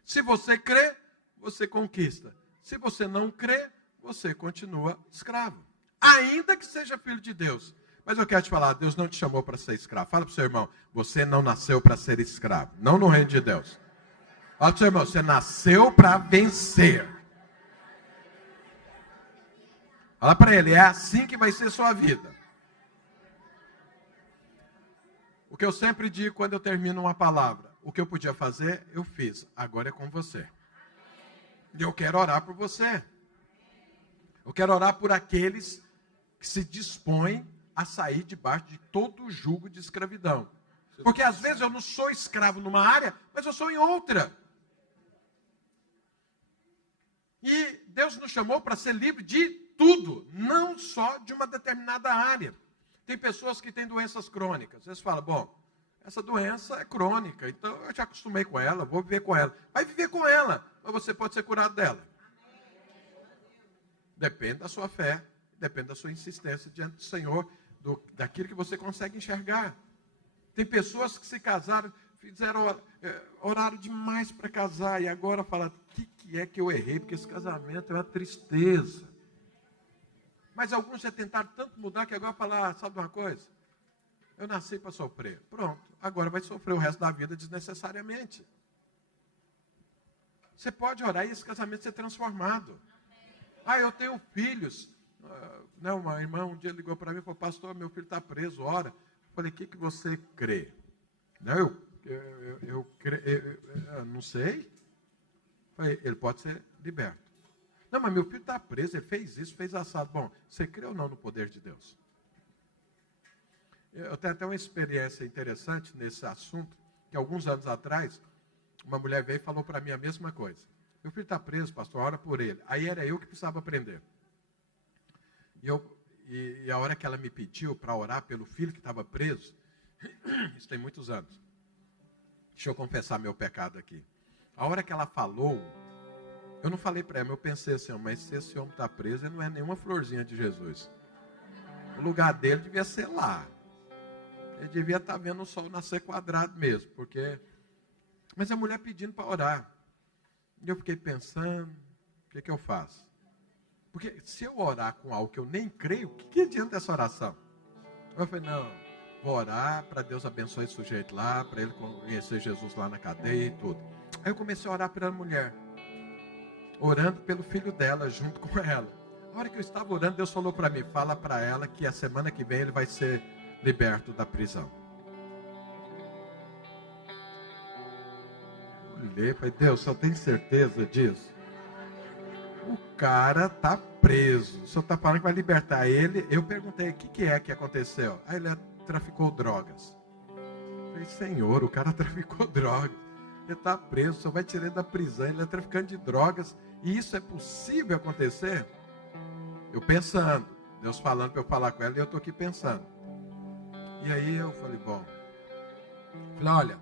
Se você crê, você conquista. Se você não crê, você continua escravo. Ainda que seja filho de Deus. Mas eu quero te falar, Deus não te chamou para ser escravo. Fala para o seu irmão, você não nasceu para ser escravo. Não no reino de Deus. Fala para o seu irmão, você nasceu para vencer. Fala para ele, é assim que vai ser sua vida. O que eu sempre digo quando eu termino uma palavra, o que eu podia fazer, eu fiz. Agora é com você. E eu quero orar por você. Eu quero orar por aqueles que se dispõem a sair debaixo de todo o jugo de escravidão. Porque às vezes eu não sou escravo numa área, mas eu sou em outra. E Deus nos chamou para ser livre de tudo, não só de uma determinada área. Tem pessoas que têm doenças crônicas. Vocês falam, bom, essa doença é crônica, então eu já acostumei com ela, vou viver com ela. Vai viver com ela, mas você pode ser curado dela. Depende da sua fé, depende da sua insistência diante do Senhor, daquilo que você consegue enxergar. Tem pessoas que se casaram, oraram demais para casar, e agora falam, o que é que eu errei? Porque esse casamento é uma tristeza. Mas alguns já tentaram tanto mudar que agora falar, sabe uma coisa? Eu nasci para sofrer. Pronto, agora vai sofrer o resto da vida desnecessariamente. Você pode orar e esse casamento ser transformado. Eu tenho filhos. Uma irmã um dia ligou para mim e falou, pastor, meu filho está preso, ora. Eu falei, o que você crê? Não, eu não sei. Eu falei, ele pode ser liberto. Não, mas meu filho está preso, ele fez isso, fez assado. Bom, você crê ou não no poder de Deus? Eu tenho até uma experiência interessante nesse assunto, que alguns anos atrás, uma mulher veio e falou para mim a mesma coisa. Meu filho está preso, pastor, ora por ele. Aí era eu que precisava aprender. E a hora que ela me pediu para orar pelo filho que estava preso, isso tem muitos anos. Deixa eu confessar meu pecado aqui. A hora que ela falou, eu não falei para ela, eu pensei assim, mas se esse homem está preso, ele não é nenhuma florzinha de Jesus. O lugar dele devia ser lá. Ele devia estar vendo o sol nascer quadrado mesmo, porque... Mas a mulher pedindo para orar. E eu fiquei pensando, o que eu faço? Porque se eu orar com algo que eu nem creio, o que adianta essa oração? Eu falei, não, vou orar para Deus abençoar esse sujeito lá, para ele conhecer Jesus lá na cadeia e tudo. Aí eu comecei a orar pela mulher, orando pelo filho dela, junto com ela. A hora que eu estava orando, Deus falou para mim, fala para ela que a semana que vem ele vai ser liberto da prisão. Eu olhei e falei, Deus, só tem certeza disso? O cara está preso. O senhor está falando que vai libertar ele. Eu perguntei, o que é que aconteceu? Aí ele traficou drogas. Eu falei, Senhor, o cara traficou drogas. Ele está preso, o senhor vai tirar ele da prisão. Ele é traficante de drogas. E isso é possível acontecer? Eu pensando. Deus falando para eu falar com ela e eu estou aqui pensando. E aí eu falei, olha,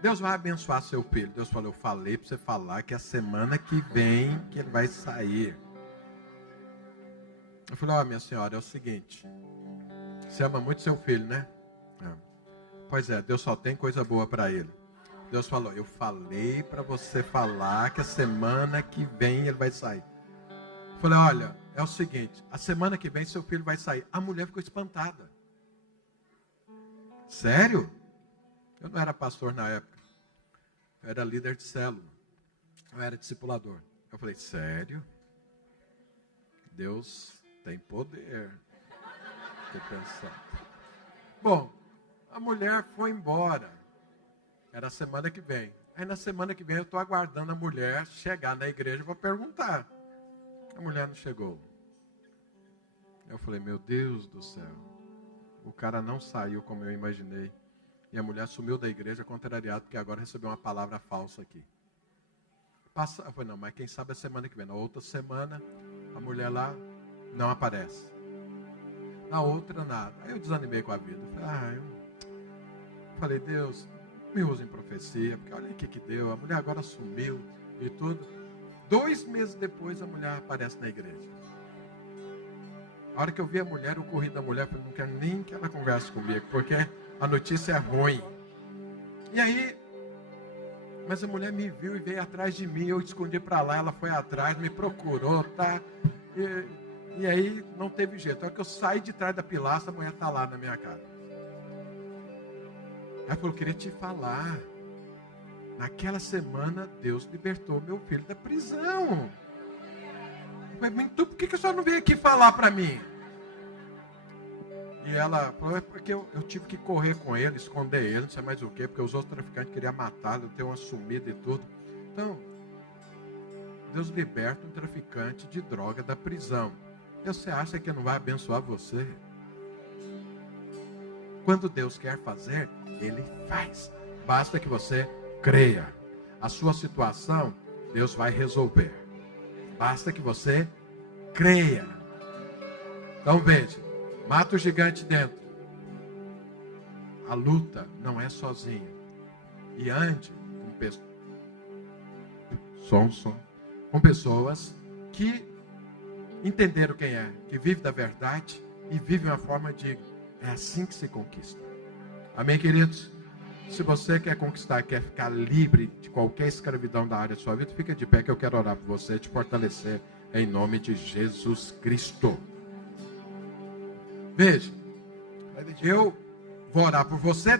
Deus vai abençoar seu filho. Deus falou, eu falei para você falar que a semana que vem que ele vai sair. Eu falei, minha senhora, é o seguinte. Você ama muito seu filho, né? Pois é, Deus só tem coisa boa para ele. Deus falou, eu falei para você falar que a semana que vem ele vai sair. Eu falei, olha, é o seguinte, a semana que vem seu filho vai sair. A mulher ficou espantada. Sério? Eu não era pastor na época. Eu era líder de célula. Eu era discipulador. Eu falei, sério? Deus tem poder. Fiquei pensando. Bom, a mulher foi embora. Era a semana que vem. Aí na semana que vem eu estou aguardando a mulher chegar na igreja para perguntar. A mulher não chegou. Eu falei, meu Deus do céu. O cara não saiu como eu imaginei. E a mulher sumiu da igreja contrariada, porque agora recebeu uma palavra falsa aqui. Eu falei, não, mas quem sabe a semana que vem. Na outra semana, a mulher lá não aparece. Na outra, nada. Aí eu desanimei com a vida. Eu falei, Deus, me usa em profecia, porque olha o que deu. A mulher agora sumiu e tudo. 2 meses depois, a mulher aparece na igreja. A hora que eu vi a mulher, eu corri da mulher, falei, não quero nem que ela converse comigo, porque a notícia é ruim. E aí, mas a mulher me viu e veio atrás de mim, eu escondi para lá, ela foi atrás, me procurou, tá? E aí não teve jeito. A hora que eu saí de trás da pilastra, a mulher está lá na minha casa. Ela falou, eu queria te falar. Naquela semana, Deus libertou meu filho da prisão. Mas então, por que a senhora não veio aqui falar para mim? E ela falou, é porque eu tive que correr com ele, esconder ele, não sei mais o quê, porque os outros traficantes queriam matá-lo, ter uma sumida e tudo. Então, Deus liberta um traficante de droga da prisão. E você acha que não vai abençoar você? Quando Deus quer fazer, Ele faz. Basta que você creia. A sua situação, Deus vai resolver. Basta que você creia. Então veja, mata o gigante dentro. A luta não é sozinha. E ande com pessoas. Com pessoas que entenderam quem é, que vive da verdade e vive uma forma digna. É assim que se conquista. Amém, queridos? Se você quer conquistar, quer ficar livre de qualquer escravidão da área da sua vida, fica de pé que eu quero orar por você, te fortalecer em nome de Jesus Cristo. Veja, eu vou orar por você.